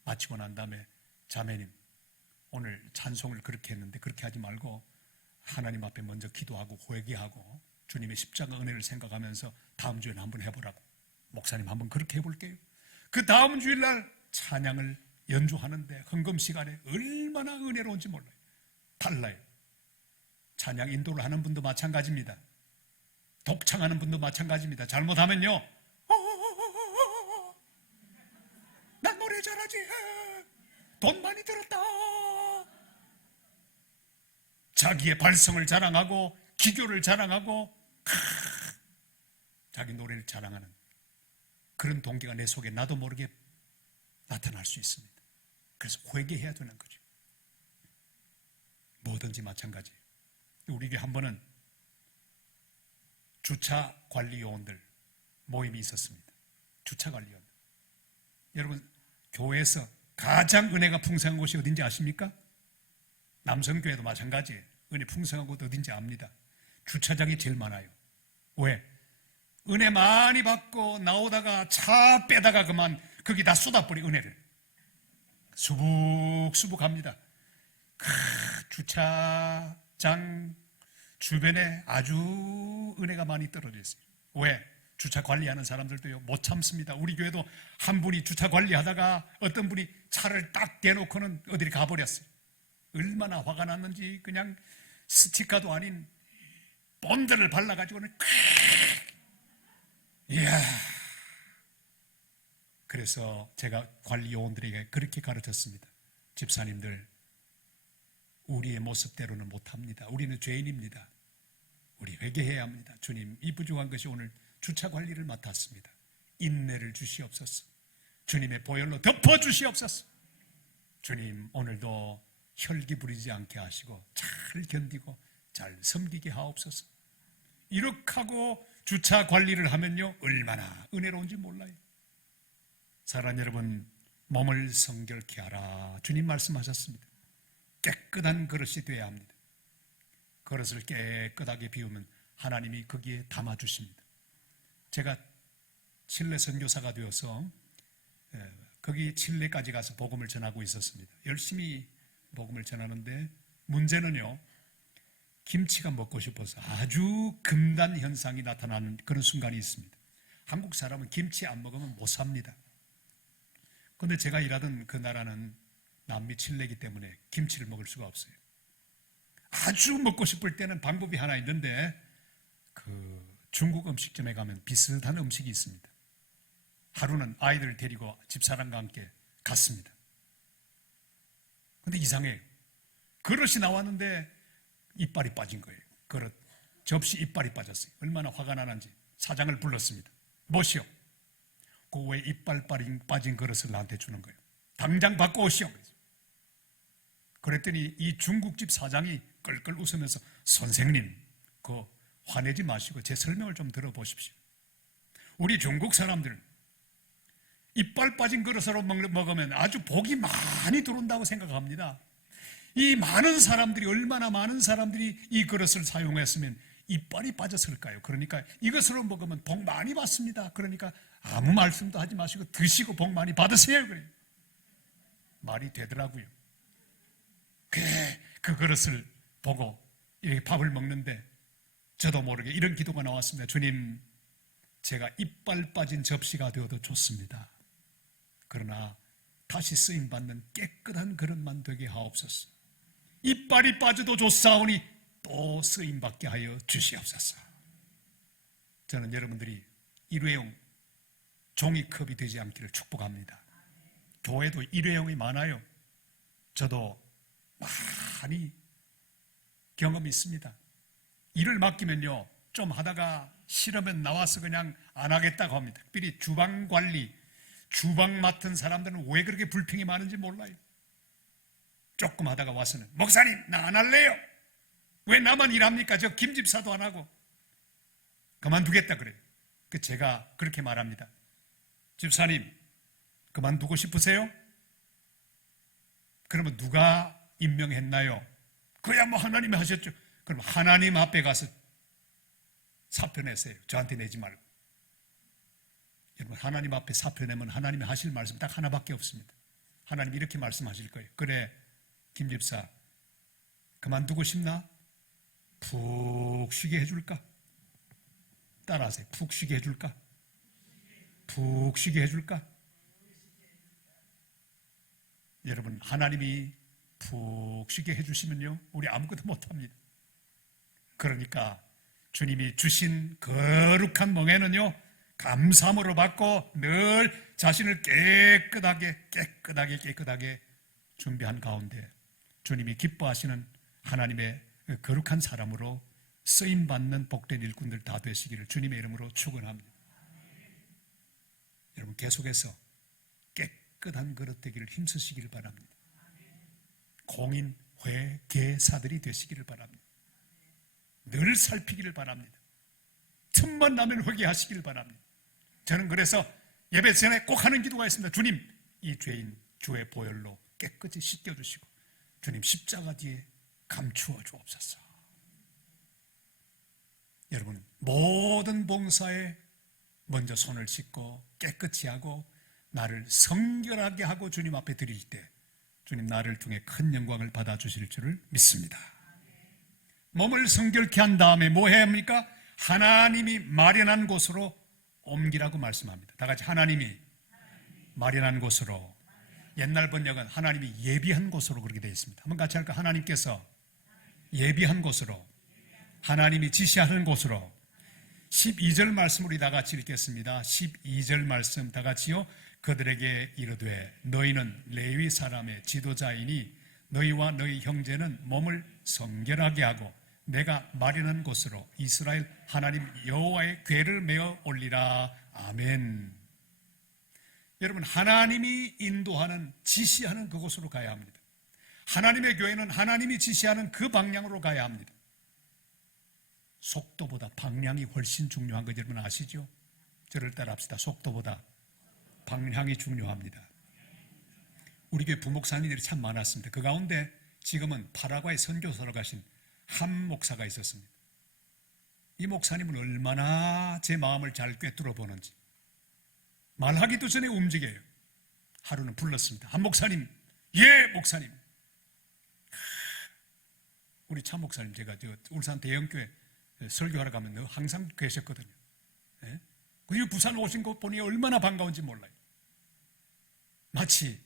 마치고 난 다음에 자매님, 오늘 찬송을 그렇게 했는데 그렇게 하지 말고 하나님 앞에 먼저 기도하고 회개하고 주님의 십자가 은혜를 생각하면서 다음 주에는 한번 해보라고. 목사님, 한번 그렇게 해볼게요. 그 다음 주일날 찬양을 연주하는데 헌금 시간에 얼마나 은혜로운지 몰라요. 달라요. 찬양 인도를 하는 분도 마찬가지입니다. 독창하는 분도 마찬가지입니다. 잘못하면요, 난 노래 잘하지, 돈 많이 들었다, 자기의 발성을 자랑하고 기교를 자랑하고 자기 노래를 자랑하는 그런 동기가 내 속에 나도 모르게 나타날 수 있습니다. 그래서 회개해야 되는 거죠. 뭐든지 마찬가지예요. 우리 교회 한 번은 주차 관리 요원들 모임이 있었습니다. 주차 관리 요원. 여러분, 교회에서 가장 은혜가 풍성한 곳이 어딘지 아십니까? 남성교회도 마찬가지예요. 은혜 풍성한 곳 어딘지 압니다. 주차장이 제일 많아요. 왜? 은혜 많이 받고 나오다가 차 빼다가 그만 거기다 쏟아버리, 은혜를 수북수북 합니다. 주차장 주변에 아주 은혜가 많이 떨어져 있어요. 왜? 주차 관리하는 사람들도요, 못 참습니다. 우리 교회도 한 분이 주차 관리하다가 어떤 분이 차를 딱 대놓고는 어디를 가버렸어요. 얼마나 화가 났는지 그냥 스티커도 아닌 본드를 발라가지고는 이야. 그래서 제가 관리 요원들에게 그렇게 가르쳤습니다. 집사님들, 우리의 모습대로는 못합니다. 우리는 죄인입니다. 우리 회개해야 합니다. 주님, 이 부족한 것이 오늘 주차 관리를 맡았습니다. 인내를 주시옵소서. 주님의 보혈로 덮어주시옵소서. 주님, 오늘도 혈기 부리지 않게 하시고 잘 견디고 잘 섬기게 하옵소서. 이렇게 하고 주차 관리를 하면요, 얼마나 은혜로운지 몰라요. 사랑하는 여러분, 몸을 성결케 하라. 주님 말씀하셨습니다. 깨끗한 그릇이 되어야 합니다. 그릇을 깨끗하게 비우면 하나님이 거기에 담아주십니다. 제가 칠레 선교사가 되어서 거기 칠레까지 가서 복음을 전하고 있었습니다. 열심히 복음을 전하는데 문제는요, 김치가 먹고 싶어서 아주 금단 현상이 나타나는 그런 순간이 있습니다. 한국 사람은 김치 안 먹으면 못 삽니다. 그런데 제가 일하던 그 나라는 남미 칠레이기 때문에 김치를 먹을 수가 없어요. 아주 먹고 싶을 때는 방법이 하나 있는데, 그 중국 음식점에 가면 비슷한 음식이 있습니다. 하루는 아이들 데리고 집사람과 함께 갔습니다. 그런데 이상해요. 그릇이 나왔는데 이빨이 빠진 거예요. 그릇, 접시 이빨이 빠졌어요. 얼마나 화가 나는지 사장을 불렀습니다. 뭐시오? 그 왜 이빨 빠진 그릇을 나한테 주는 거예요. 당장 바꿔오시오. 그랬더니 이 중국집 사장이 끌끌 웃으면서, 선생님, 그 화내지 마시고 제 설명을 좀 들어보십시오. 우리 중국 사람들 이빨 빠진 그릇으로 먹으면 아주 복이 많이 들어온다고 생각합니다. 이 많은 사람들이, 얼마나 많은 사람들이 이 그릇을 사용했으면 이빨이 빠졌을까요? 그러니까 이것으로 먹으면 복 많이 받습니다. 그러니까 아무 말씀도 하지 마시고 드시고 복 많이 받으세요. 그래요. 말이 되더라고요. 그 그릇을 보고 이렇게 밥을 먹는데 저도 모르게 이런 기도가 나왔습니다. 주님, 제가 이빨 빠진 접시가 되어도 좋습니다. 그러나 다시 쓰임받는 깨끗한 그릇만 되게 하옵소서. 이빨이 빠져도 좋사오니 또 쓰임받게 하여 주시옵소서. 저는 여러분들이 일회용 종이컵이 되지 않기를 축복합니다. 교회도 일회용이 많아요. 저도 많이 경험이 있습니다. 일을 맡기면요, 좀 하다가 싫으면 나와서 그냥 안 하겠다고 합니다. 특별히 주방 관리, 주방 맡은 사람들은 왜 그렇게 불평이 많은지 몰라요. 조금 하다가 와서는, 목사님, 나 안 할래요. 왜 나만 일합니까? 저 김집사도 안 하고. 그만두겠다 그래요. 제가 그렇게 말합니다. 집사님, 그만두고 싶으세요? 그러면 누가 임명했나요? 그야 뭐 하나님이 하셨죠. 그럼 하나님 앞에 가서 사표 내세요. 저한테 내지 말고. 여러분, 하나님 앞에 사표 내면 하나님이 하실 말씀 딱 하나밖에 없습니다. 하나님 이렇게 말씀하실 거예요. 그래, 김집사, 그만두고 싶나? 푹 쉬게 해줄까? 따라하세요. 푹 쉬게 해줄까? 푹 쉬게 해줄까? 여러분, 하나님이 푹 쉬게 해주시면요, 우리 아무것도 못합니다. 그러니까 주님이 주신 거룩한 멍에는요, 감사함으로 받고 늘 자신을 깨끗하게 준비한 가운데 주님이 기뻐하시는 하나님의 거룩한 사람으로 쓰임받는 복된 일꾼들 다 되시기를 주님의 이름으로 축원합니다. 여러분, 계속해서 깨끗한 그릇 되기를 힘쓰시기를 바랍니다. 공인, 회, 계사들이 되시기를 바랍니다. 늘 살피기를 바랍니다. 틈만 나면 회개하시기를 바랍니다. 저는 그래서 예배 전에 꼭 하는 기도가 있습니다. 주님, 이 죄인 주의 보혈로 깨끗이 씻겨주시고 주님 십자가 뒤에 감추어 주옵소서. 여러분, 모든 봉사에 먼저 손을 씻고 깨끗이 하고 나를 성결하게 하고 주님 앞에 드릴 때 주님 나를 통해 큰 영광을 받아주실 줄을 믿습니다. 몸을 성결케 한 다음에 뭐 해야 합니까? 하나님이 마련한 곳으로 옮기라고 말씀합니다. 다 같이, 하나님이 마련한 곳으로. 옛날 번역은 하나님이 예비한 곳으로 그렇게 되어 있습니다. 한번 같이 할까? 하나님께서 예비한 곳으로, 하나님이 지시하는 곳으로. 12절 말씀 우리 다 같이 읽겠습니다. 12절 말씀 다 같이요. 그들에게 이르되 너희는 레위 사람의 지도자이니 너희와 너희 형제는 몸을 성결하게 하고 내가 마련한 곳으로 이스라엘 하나님 여호와의 궤를 메어 올리라. 아멘. 여러분, 하나님이 인도하는, 지시하는 그곳으로 가야 합니다. 하나님의 교회는 하나님이 지시하는 그 방향으로 가야 합니다. 속도보다 방향이 훨씬 중요한 거 여러분 아시죠? 저를 따라합시다. 속도보다 방향이 중요합니다. 우리 교회 부목사님들이 참 많았습니다. 그 가운데 지금은 파라과이 선교사로 가신 한 목사가 있었습니다. 이 목사님은 얼마나 제 마음을 잘 꿰뚫어 보는지 말하기도 전에 움직여요. 하루는 불렀습니다. 한 목사님, 예 목사님. 우리 참 목사님, 제가 울산 대형교회 설교하러 가면 항상 계셨거든요. 예? 그리고 부산 오신 거 보니 얼마나 반가운지 몰라요. 마치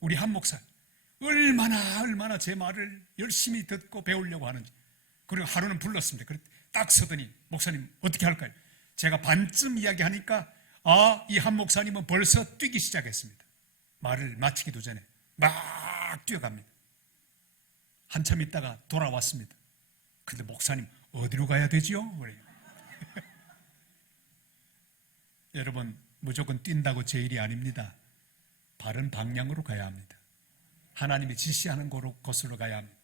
우리 한 목사님 얼마나 제 말을 열심히 듣고 배우려고 하는지. 그리고 하루는 불렀습니다. 그래 딱 서더니 목사님 어떻게 할까요? 제가 반쯤 이야기하니까 이 한 목사님은 벌써 뛰기 시작했습니다. 말을 마치기도 전에 막 뛰어갑니다. 한참 있다가 돌아왔습니다. 근데 목사님 어디로 가야 되지요? 그래요. 여러분 무조건 뛴다고 제 일이 아닙니다. 바른 방향으로 가야 합니다. 하나님이 지시하는 곳으로 가야 합니다.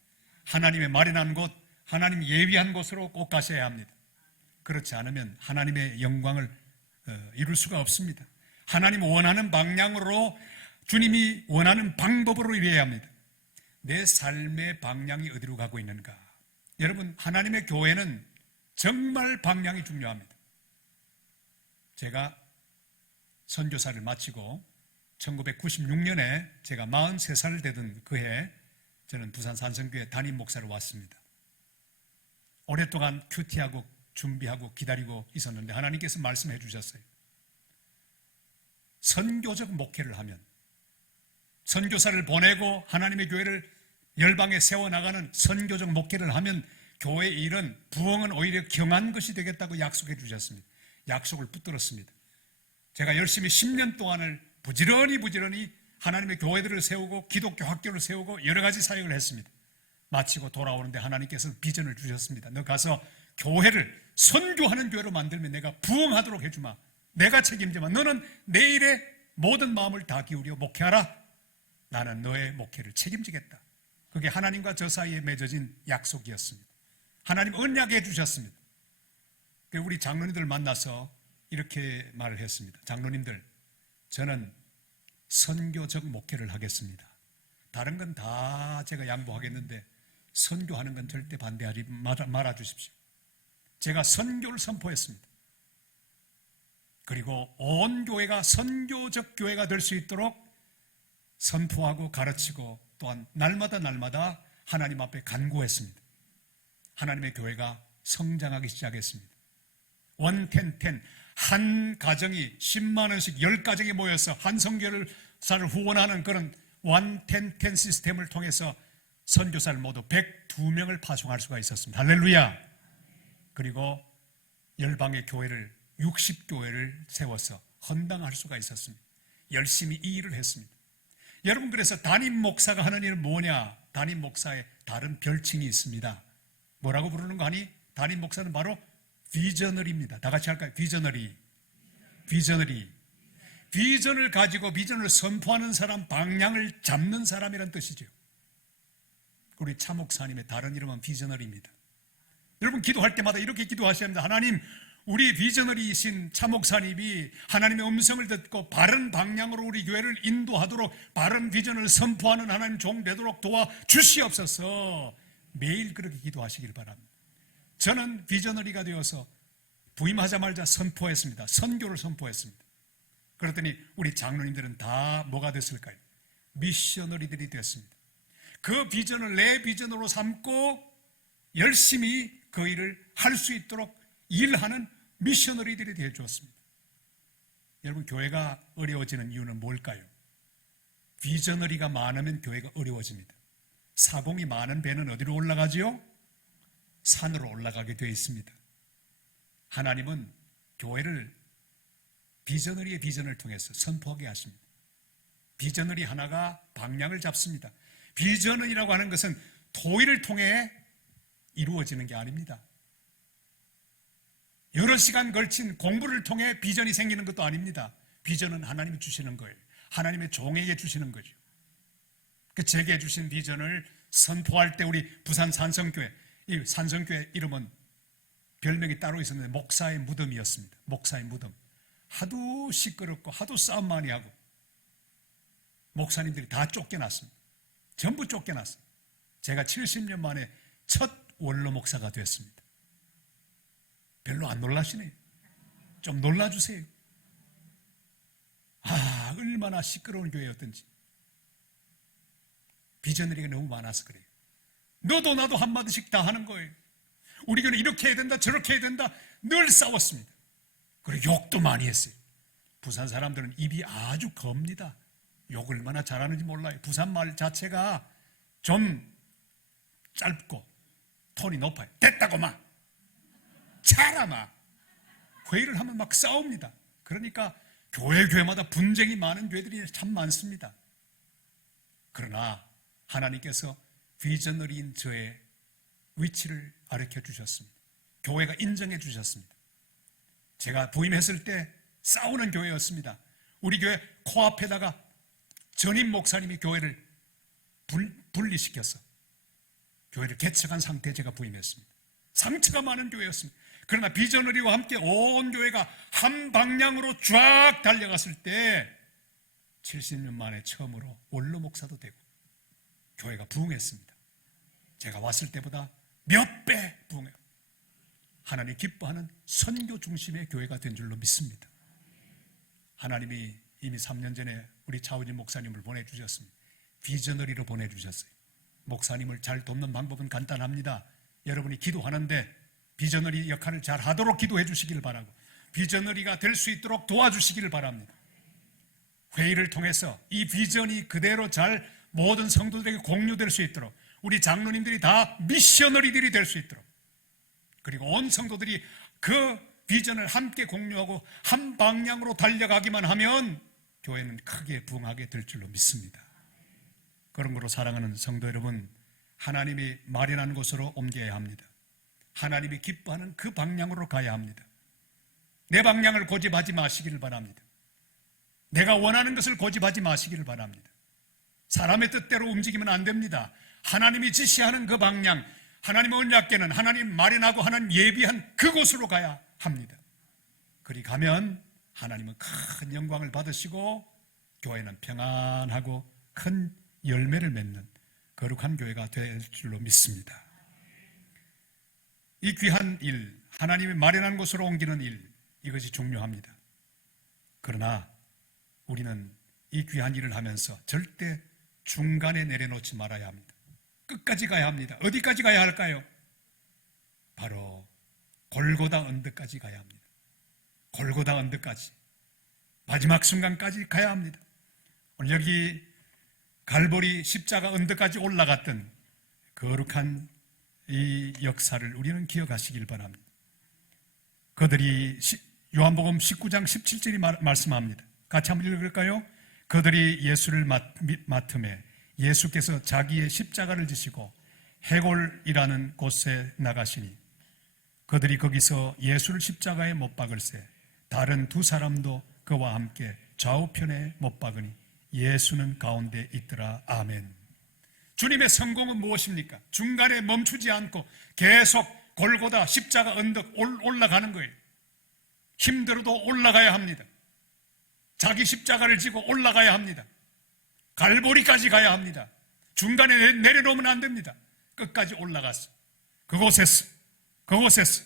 하나님의 마련한 곳, 하나님이 예비한 곳으로 꼭 가셔야 합니다. 그렇지 않으면 하나님의 영광을 이룰 수가 없습니다. 하나님 원하는 방향으로, 주님이 원하는 방법으로 일해야 합니다. 내 삶의 방향이 어디로 가고 있는가? 여러분, 하나님의 교회는 정말 방향이 중요합니다. 제가 선교사를 마치고 1996년에 제가 43살 되던 그해 저는 부산 산성교회 담임 목사로 왔습니다. 오랫동안 큐티하고 준비하고 기다리고 있었는데 하나님께서 말씀해 주셨어요. 선교적 목회를 하면, 선교사를 보내고 하나님의 교회를 열방에 세워나가는 선교적 목회를 하면 교회의 일은, 부흥은 오히려 경한 것이 되겠다고 약속해 주셨습니다. 약속을 붙들었습니다. 제가 열심히 10년 동안을 부지런히 하나님의 교회들을 세우고 기독교 학교를 세우고 여러 가지 사역을 했습니다. 마치고 돌아오는데 하나님께서 비전을 주셨습니다. 너 가서 교회를 선교하는 교회로 만들면 내가 부흥하도록 해주마. 내가 책임지마. 너는 내 일에 모든 마음을 다 기울여 목회하라. 나는 너의 목회를 책임지겠다. 그게 하나님과 저 사이에 맺어진 약속이었습니다. 하나님 언약해 주셨습니다. 우리 장로님들 만나서 이렇게 말을 했습니다. 장로님들, 저는 선교적 목회를 하겠습니다. 다른 건 다 제가 양보하겠는데 선교하는 건 절대 반대하지 말아 주십시오. 제가 선교를 선포했습니다. 그리고 온 교회가 선교적 교회가 될 수 있도록 선포하고 가르치고 또한 날마다 하나님 앞에 간구했습니다. 하나님의 교회가 성장하기 시작했습니다. 110, 한 가정이 10만 원씩 10가정이 모여서 한 선교사를 후원하는 그런 110 시스템을 통해서 선교사를 모두 102명을 파송할 수가 있었습니다. 할렐루야. 그리고 열방의 교회를 60교회를 세워서 헌당할 수가 있었습니다. 열심히 이 일을 했습니다. 여러분, 그래서 담임 목사가 하는 일은 뭐냐? 담임 목사의 다른 별칭이 있습니다. 뭐라고 부르는 거 아니? 담임 목사는 바로 비저너리입니다. 다 같이 할까요? 비저너리. 비전을 가지고 비전을 선포하는 사람, 방향을 잡는 사람이란 뜻이죠. 우리 차 목사님의 다른 이름은 비저너리입니다. 여러분, 기도할 때마다 이렇게 기도하셔야 합니다. 하나님, 우리 비저너리이신 차 목사님이 하나님의 음성을 듣고 바른 방향으로 우리 교회를 인도하도록 바른 비전을 선포하는 하나님 종 되도록 도와주시옵소서. 매일 그렇게 기도하시길 바랍니다. 저는 비저너리가 되어서 부임하자마자 선포했습니다. 선교를 선포했습니다. 그랬더니 우리 장로님들은 다 뭐가 됐을까요? 미셔너리들이 됐습니다. 그 비전을 내 비전으로 삼고 열심히 그 일을 할 수 있도록 일하는 미셔너리들이 되어 주었습니다. 여러분, 교회가 어려워지는 이유는 뭘까요? 비저너리가 많으면 교회가 어려워집니다. 사공이 많은 배는 어디로 올라가지요? 산으로 올라가게 되어 있습니다. 하나님은 교회를 비저너리의 비전을 통해서 선포하게 하십니다. 비저너리 하나가 방향을 잡습니다. 비저너리라고 하는 것은 토의를 통해 이루어지는 게 아닙니다. 여러 시간 걸친 공부를 통해 비전이 생기는 것도 아닙니다. 비전은 하나님이 주시는 거예요. 하나님의 종에게 주시는 거죠. 제게 주신 비전을 선포할 때 우리 부산 산성교회, 이 산성교회 이름은 별명이 따로 있었는데 목사의 무덤이었습니다. 목사의 무덤. 하도 시끄럽고 하도 싸움 많이 하고 목사님들이 다 쫓겨났습니다. 전부 쫓겨났어요. 제가 70년 만에 첫 원로 목사가 됐습니다. 별로 안 놀라시네요. 좀 놀라주세요. 얼마나 시끄러운 교회였던지. 비전너리가 너무 많아서 그래요. 너도 나도 한마디씩 다 하는 거예요. 우리 교회는 이렇게 해야 된다, 저렇게 해야 된다. 늘 싸웠습니다. 그리고 욕도 많이 했어요. 부산 사람들은 입이 아주 겁니다. 욕을 얼마나 잘하는지 몰라요. 부산 말 자체가 좀 짧고 톤이 높아요. 됐다고 막 차라 막 회의를 하면 막 싸웁니다. 그러니까 교회마다 분쟁이 많은 교회들이 참 많습니다. 그러나 하나님께서 비전너리인 저의 위치를 가르쳐 주셨습니다. 교회가 인정해 주셨습니다. 제가 부임했을 때 싸우는 교회였습니다. 우리 교회 코앞에다가 전임 목사님이 교회를 분리시켜서 교회를 개척한 상태에 제가 부임했습니다. 상처가 많은 교회였습니다. 그러나 비전너리와 함께 온 교회가 한 방향으로 쫙 달려갔을 때 70년 만에 처음으로 원로 목사도 되고 교회가 부흥했습니다. 제가 왔을 때보다 몇 배 부흥해요. 하나님 기뻐하는 선교 중심의 교회가 된 줄로 믿습니다. 하나님이 이미 3년 전에 우리 차우진 목사님을 보내주셨습니다. 비전너리로 보내주셨어요. 목사님을 잘 돕는 방법은 간단합니다. 여러분이 기도하는데 비전너리 역할을 잘 하도록 기도해 주시기를 바라고 비전너리가 될 수 있도록 도와주시기를 바랍니다. 회의를 통해서 이 비전이 그대로 잘 모든 성도들에게 공유될 수 있도록 우리 장로님들이 다 미셔너리들이 될 수 있도록 그리고 온 성도들이 그 비전을 함께 공유하고 한 방향으로 달려가기만 하면 교회는 크게 부흥하게 될 줄로 믿습니다. 그런 거로 사랑하는 성도 여러분, 하나님이 마련한 곳으로 옮겨야 합니다. 하나님이 기뻐하는 그 방향으로 가야 합니다. 내 방향을 고집하지 마시기를 바랍니다. 내가 원하는 것을 고집하지 마시기를 바랍니다. 사람의 뜻대로 움직이면 안 됩니다. 하나님이 지시하는 그 방향, 하나님의 언약궤는 하나님 마련하고 하나님 예비한 그곳으로 가야 합니다. 그리 가면 하나님은 큰 영광을 받으시고 교회는 평안하고 큰 열매를 맺는 거룩한 교회가 될 줄로 믿습니다. 이 귀한 일, 하나님이 마련한 곳으로 옮기는 일, 이것이 중요합니다. 그러나 우리는 이 귀한 일을 하면서 절대 중간에 내려놓지 말아야 합니다. 끝까지 가야 합니다. 어디까지 가야 할까요? 바로 골고다 언덕까지 가야 합니다. 골고다 언덕까지, 마지막 순간까지 가야 합니다. 오늘 여기 갈보리 십자가 언덕까지 올라갔던 거룩한 이 역사를 우리는 기억하시길 바랍니다. 그들이 요한복음 19장 17절이 말씀합니다. 같이 한번 읽을까요? 그들이 예수를 맡음에 예수께서 자기의 십자가를 지시고 해골이라는 곳에 나가시니 그들이 거기서 예수를 십자가에 못 박을새 다른 두 사람도 그와 함께 좌우편에 못 박으니 예수는 가운데 있더라. 아멘. 주님의 성공은 무엇입니까? 중간에 멈추지 않고 계속 골고다 십자가 언덕 올라가는 거예요. 힘들어도 올라가야 합니다. 자기 십자가를 지고 올라가야 합니다. 갈보리까지 가야 합니다. 중간에 내려놓으면 안 됩니다. 끝까지 올라갔어. 그곳에서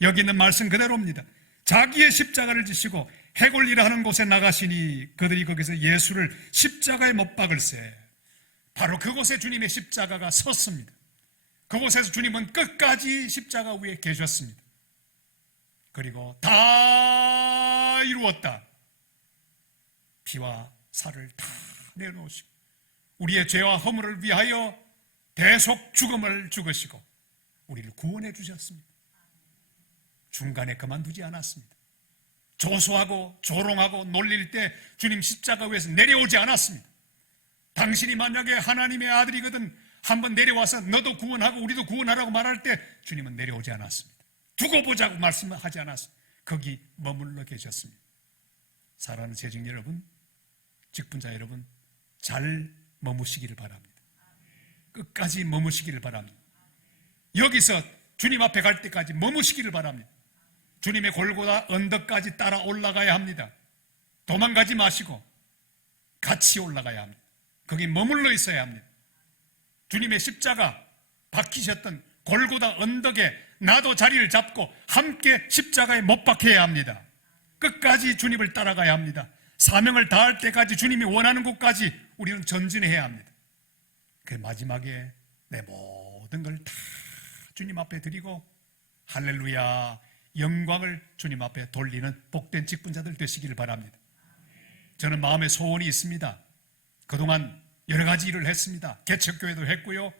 여기 있는 말씀 그대로입니다. 자기의 십자가를 지시고 해골이라 하는 곳에 나가시니 그들이 거기서 예수를 십자가에 못 박을새. 바로 그곳에 주님의 십자가가 섰습니다. 그곳에서 주님은 끝까지 십자가 위에 계셨습니다. 그리고 다 이루었다. 피와 살을 다 내놓으시고 우리의 죄와 허물을 위하여 대속 죽음을 죽으시고 우리를 구원해 주셨습니다. 중간에 그만두지 않았습니다. 조소하고 조롱하고 놀릴 때 주님 십자가 위에서 내려오지 않았습니다. 당신이 만약에 하나님의 아들이거든 한번 내려와서 너도 구원하고 우리도 구원하라고 말할 때 주님은 내려오지 않았습니다. 두고 보자고 말씀하지 않았습니다. 거기 머물러 계셨습니다. 사랑하는 재직 여러분, 직분자 여러분, 잘 머무시기를 바랍니다. 끝까지 머무시기를 바랍니다. 여기서 주님 앞에 갈 때까지 머무시기를 바랍니다. 주님의 골고다 언덕까지 따라 올라가야 합니다. 도망가지 마시고 같이 올라가야 합니다. 거기 머물러 있어야 합니다. 주님의 십자가 박히셨던 골고다 언덕에 나도 자리를 잡고 함께 십자가에 못 박혀야 합니다. 끝까지 주님을 따라가야 합니다. 사명을 다할 때까지 주님이 원하는 곳까지 우리는 전진해야 합니다. 그 마지막에 내 모든 걸 다 주님 앞에 드리고 할렐루야 영광을 주님 앞에 돌리는 복된 직분자들 되시기를 바랍니다. 저는 마음에 소원이 있습니다. 그동안 여러 가지 일을 했습니다. 개척교회도 했고요,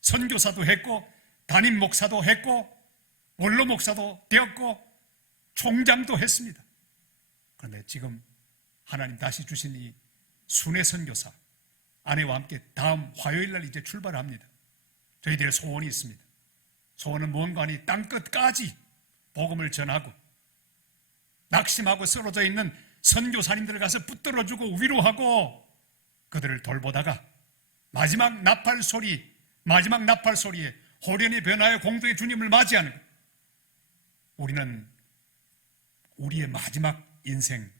선교사도 했고, 담임 목사도 했고, 원로 목사도 되었고, 총장도 했습니다. 그런데 지금 하나님 다시 주신 이 순회 선교사 아내와 함께 다음 화요일 날 이제 출발합니다. 저희들의 소원이 있습니다. 소원은 뭔가 하니 땅끝까지 복음을 전하고 낙심하고 쓰러져 있는 선교사님들을 가서 붙들어주고 위로하고 그들을 돌보다가 마지막 나팔 소리에 호련히 변하여 공동의 주님을 맞이하는 것. 우리는 우리의 마지막 인생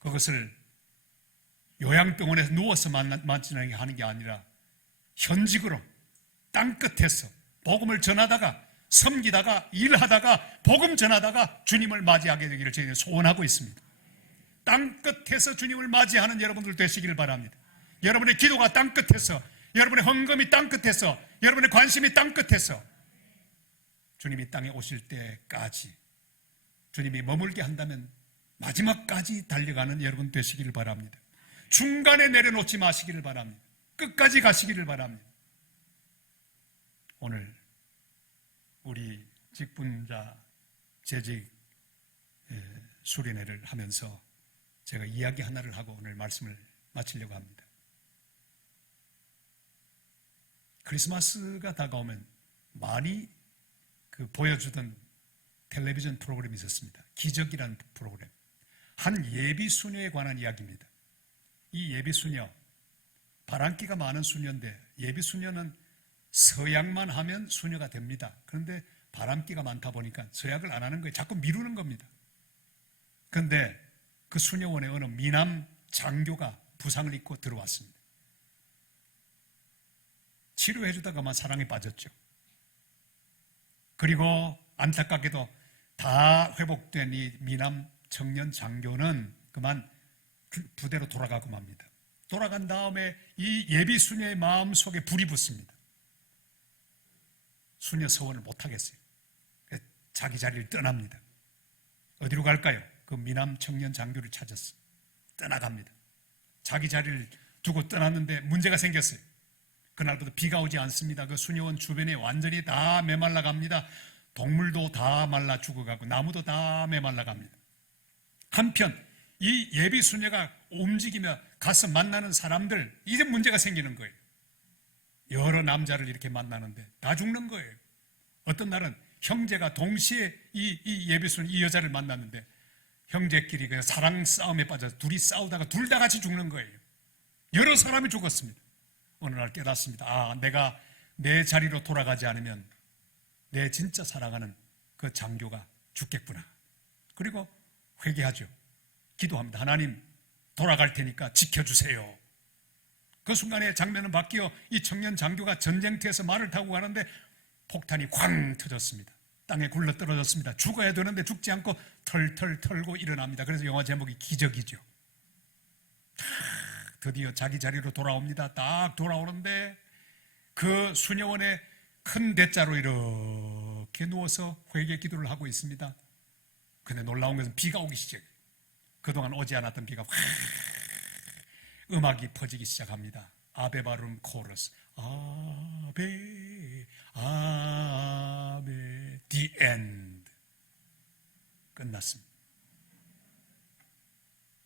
그것을 요양병원에서 누워서 맞이하게 하는 게 아니라 현직으로 땅끝에서 복음을 전하다가 섬기다가 일하다가 복음 전하다가 주님을 맞이하게 되기를 저희는 소원하고 있습니다. 땅끝에서 주님을 맞이하는 여러분들 되시기를 바랍니다. 여러분의 기도가 땅끝에서, 여러분의 헌금이 땅끝에서, 여러분의 관심이 땅끝에서 주님이 땅에 오실 때까지 주님이 머물게 한다면 마지막까지 달려가는 여러분 되시기를 바랍니다. 중간에 내려놓지 마시기를 바랍니다. 끝까지 가시기를 바랍니다. 오늘 우리 직분자 재직 수련회를 하면서 제가 이야기 하나를 하고 오늘 말씀을 마치려고 합니다. 크리스마스가 다가오면 많이 보여주던 텔레비전 프로그램이 있었습니다. 기적이라는 프로그램. 한 예비 수녀에 관한 이야기입니다. 이 예비 수녀, 바람기가 많은 수녀인데 예비 수녀는 서약만 하면 수녀가 됩니다. 그런데 바람기가 많다 보니까 서약을 안 하는 거예요. 자꾸 미루는 겁니다. 그런데 그 수녀원에 어느 미남 장교가 부상을 입고 들어왔습니다. 치료해 주다가만 사랑에 빠졌죠. 그리고 안타깝게도 다 회복된 이 미남 청년 장교는 그만 부대로 돌아가고 맙니다. 돌아간 다음에 이 예비 수녀의 마음속에 불이 붙습니다. 수녀 서원을 못하겠어요. 자기 자리를 떠납니다. 어디로 갈까요? 그 미남 청년 장교를 찾았어요. 떠나갑니다. 자기 자리를 두고 떠났는데 문제가 생겼어요. 그날부터 비가 오지 않습니다. 그 수녀원 주변에 완전히 다 메말라 갑니다. 동물도 다 말라 죽어가고 나무도 다 메말라 갑니다. 한편 이 예비 수녀가 움직이며 가서 만나는 사람들, 이제 문제가 생기는 거예요. 여러 남자를 이렇게 만나는데 다 죽는 거예요. 어떤 날은 형제가 동시에 이 예비 수녀, 이 여자를 만났는데 형제끼리 그 사랑 싸움에 빠져서 둘이 싸우다가 둘 다 같이 죽는 거예요. 여러 사람이 죽었습니다. 어느 날 깨닫습니다. 아, 내가 내 자리로 돌아가지 않으면 내 진짜 사랑하는 그 장교가 죽겠구나. 그리고 회개하죠. 기도합니다. 하나님, 돌아갈 테니까 지켜주세요. 그 순간에 장면은 바뀌어 이 청년 장교가 전쟁터에서 말을 타고 가는데 폭탄이 쾅 터졌습니다. 땅에 굴러 떨어졌습니다. 죽어야 되는데 죽지 않고 털털 털고 일어납니다. 그래서 영화 제목이 기적이죠. 드디어 자기 자리로 돌아옵니다. 딱 돌아오는데 그 수녀원의 큰 대자로 이렇게 누워서 회개 기도를 하고 있습니다. 근데 놀라운 것은 비가 오기 시작해요. 그동안 오지 않았던 비가 확 음악이 퍼지기 시작합니다. 아베 바룸 코러스. 아베 아베 The end. 끝났습니다.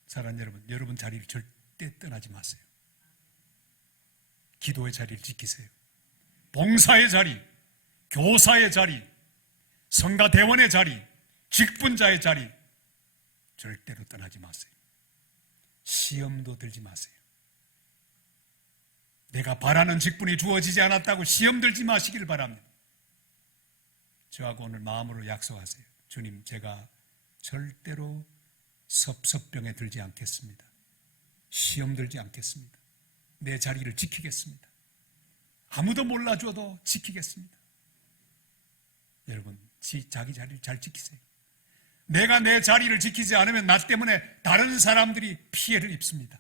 사랑하는 여러분, 여러분 자리를 절대 떠나지 마세요. 기도의 자리를 지키세요. 봉사의 자리, 교사의 자리, 성가대원의 자리, 직분자의 자리 절대로 떠나지 마세요. 시험도 들지 마세요. 내가 바라는 직분이 주어지지 않았다고 시험 들지 마시길 바랍니다. 저하고 오늘 마음으로 약속하세요. 주님, 제가 절대로 섭섭병에 들지 않겠습니다. 시험 들지 않겠습니다. 내 자리를 지키겠습니다. 아무도 몰라줘도 지키겠습니다. 여러분, 자기 자리를 잘 지키세요. 내가 내 자리를 지키지 않으면 나 때문에 다른 사람들이 피해를 입습니다.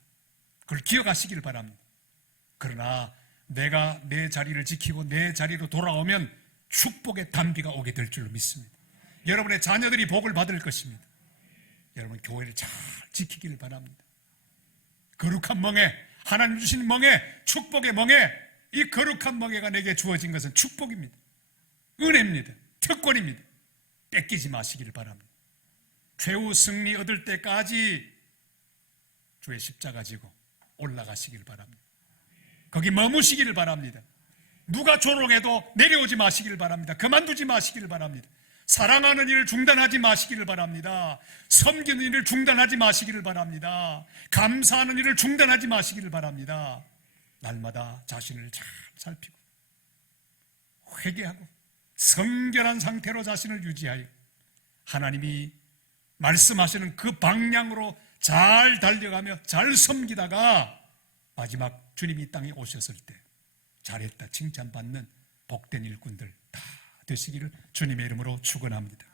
그걸 기억하시길 바랍니다. 그러나 내가 내 자리를 지키고 내 자리로 돌아오면 축복의 단비가 오게 될 줄로 믿습니다. 여러분의 자녀들이 복을 받을 것입니다. 여러분, 교회를 잘 지키기를 바랍니다. 거룩한 멍에, 하나님 주신 멍에, 축복의 멍에, 이 거룩한 멍에가 내게 주어진 것은 축복입니다. 은혜입니다. 특권입니다. 뺏기지 마시기를 바랍니다. 최후 승리 얻을 때까지 주의 십자가 지고 올라가시기를 바랍니다. 거기 머무시기를 바랍니다. 누가 조롱해도 내려오지 마시기를 바랍니다. 그만두지 마시기를 바랍니다. 사랑하는 일을 중단하지 마시기를 바랍니다. 섬기는 일을 중단하지 마시기를 바랍니다. 감사하는 일을 중단하지 마시기를 바랍니다. 날마다 자신을 잘 살피고 회개하고 성결한 상태로 자신을 유지하여 하나님이 말씀하시는 그 방향으로 잘 달려가며 잘 섬기다가 마지막 주님이 이 땅에 오셨을 때 잘했다 칭찬받는 복된 일꾼들 다 되시기를 주님의 이름으로 축원합니다.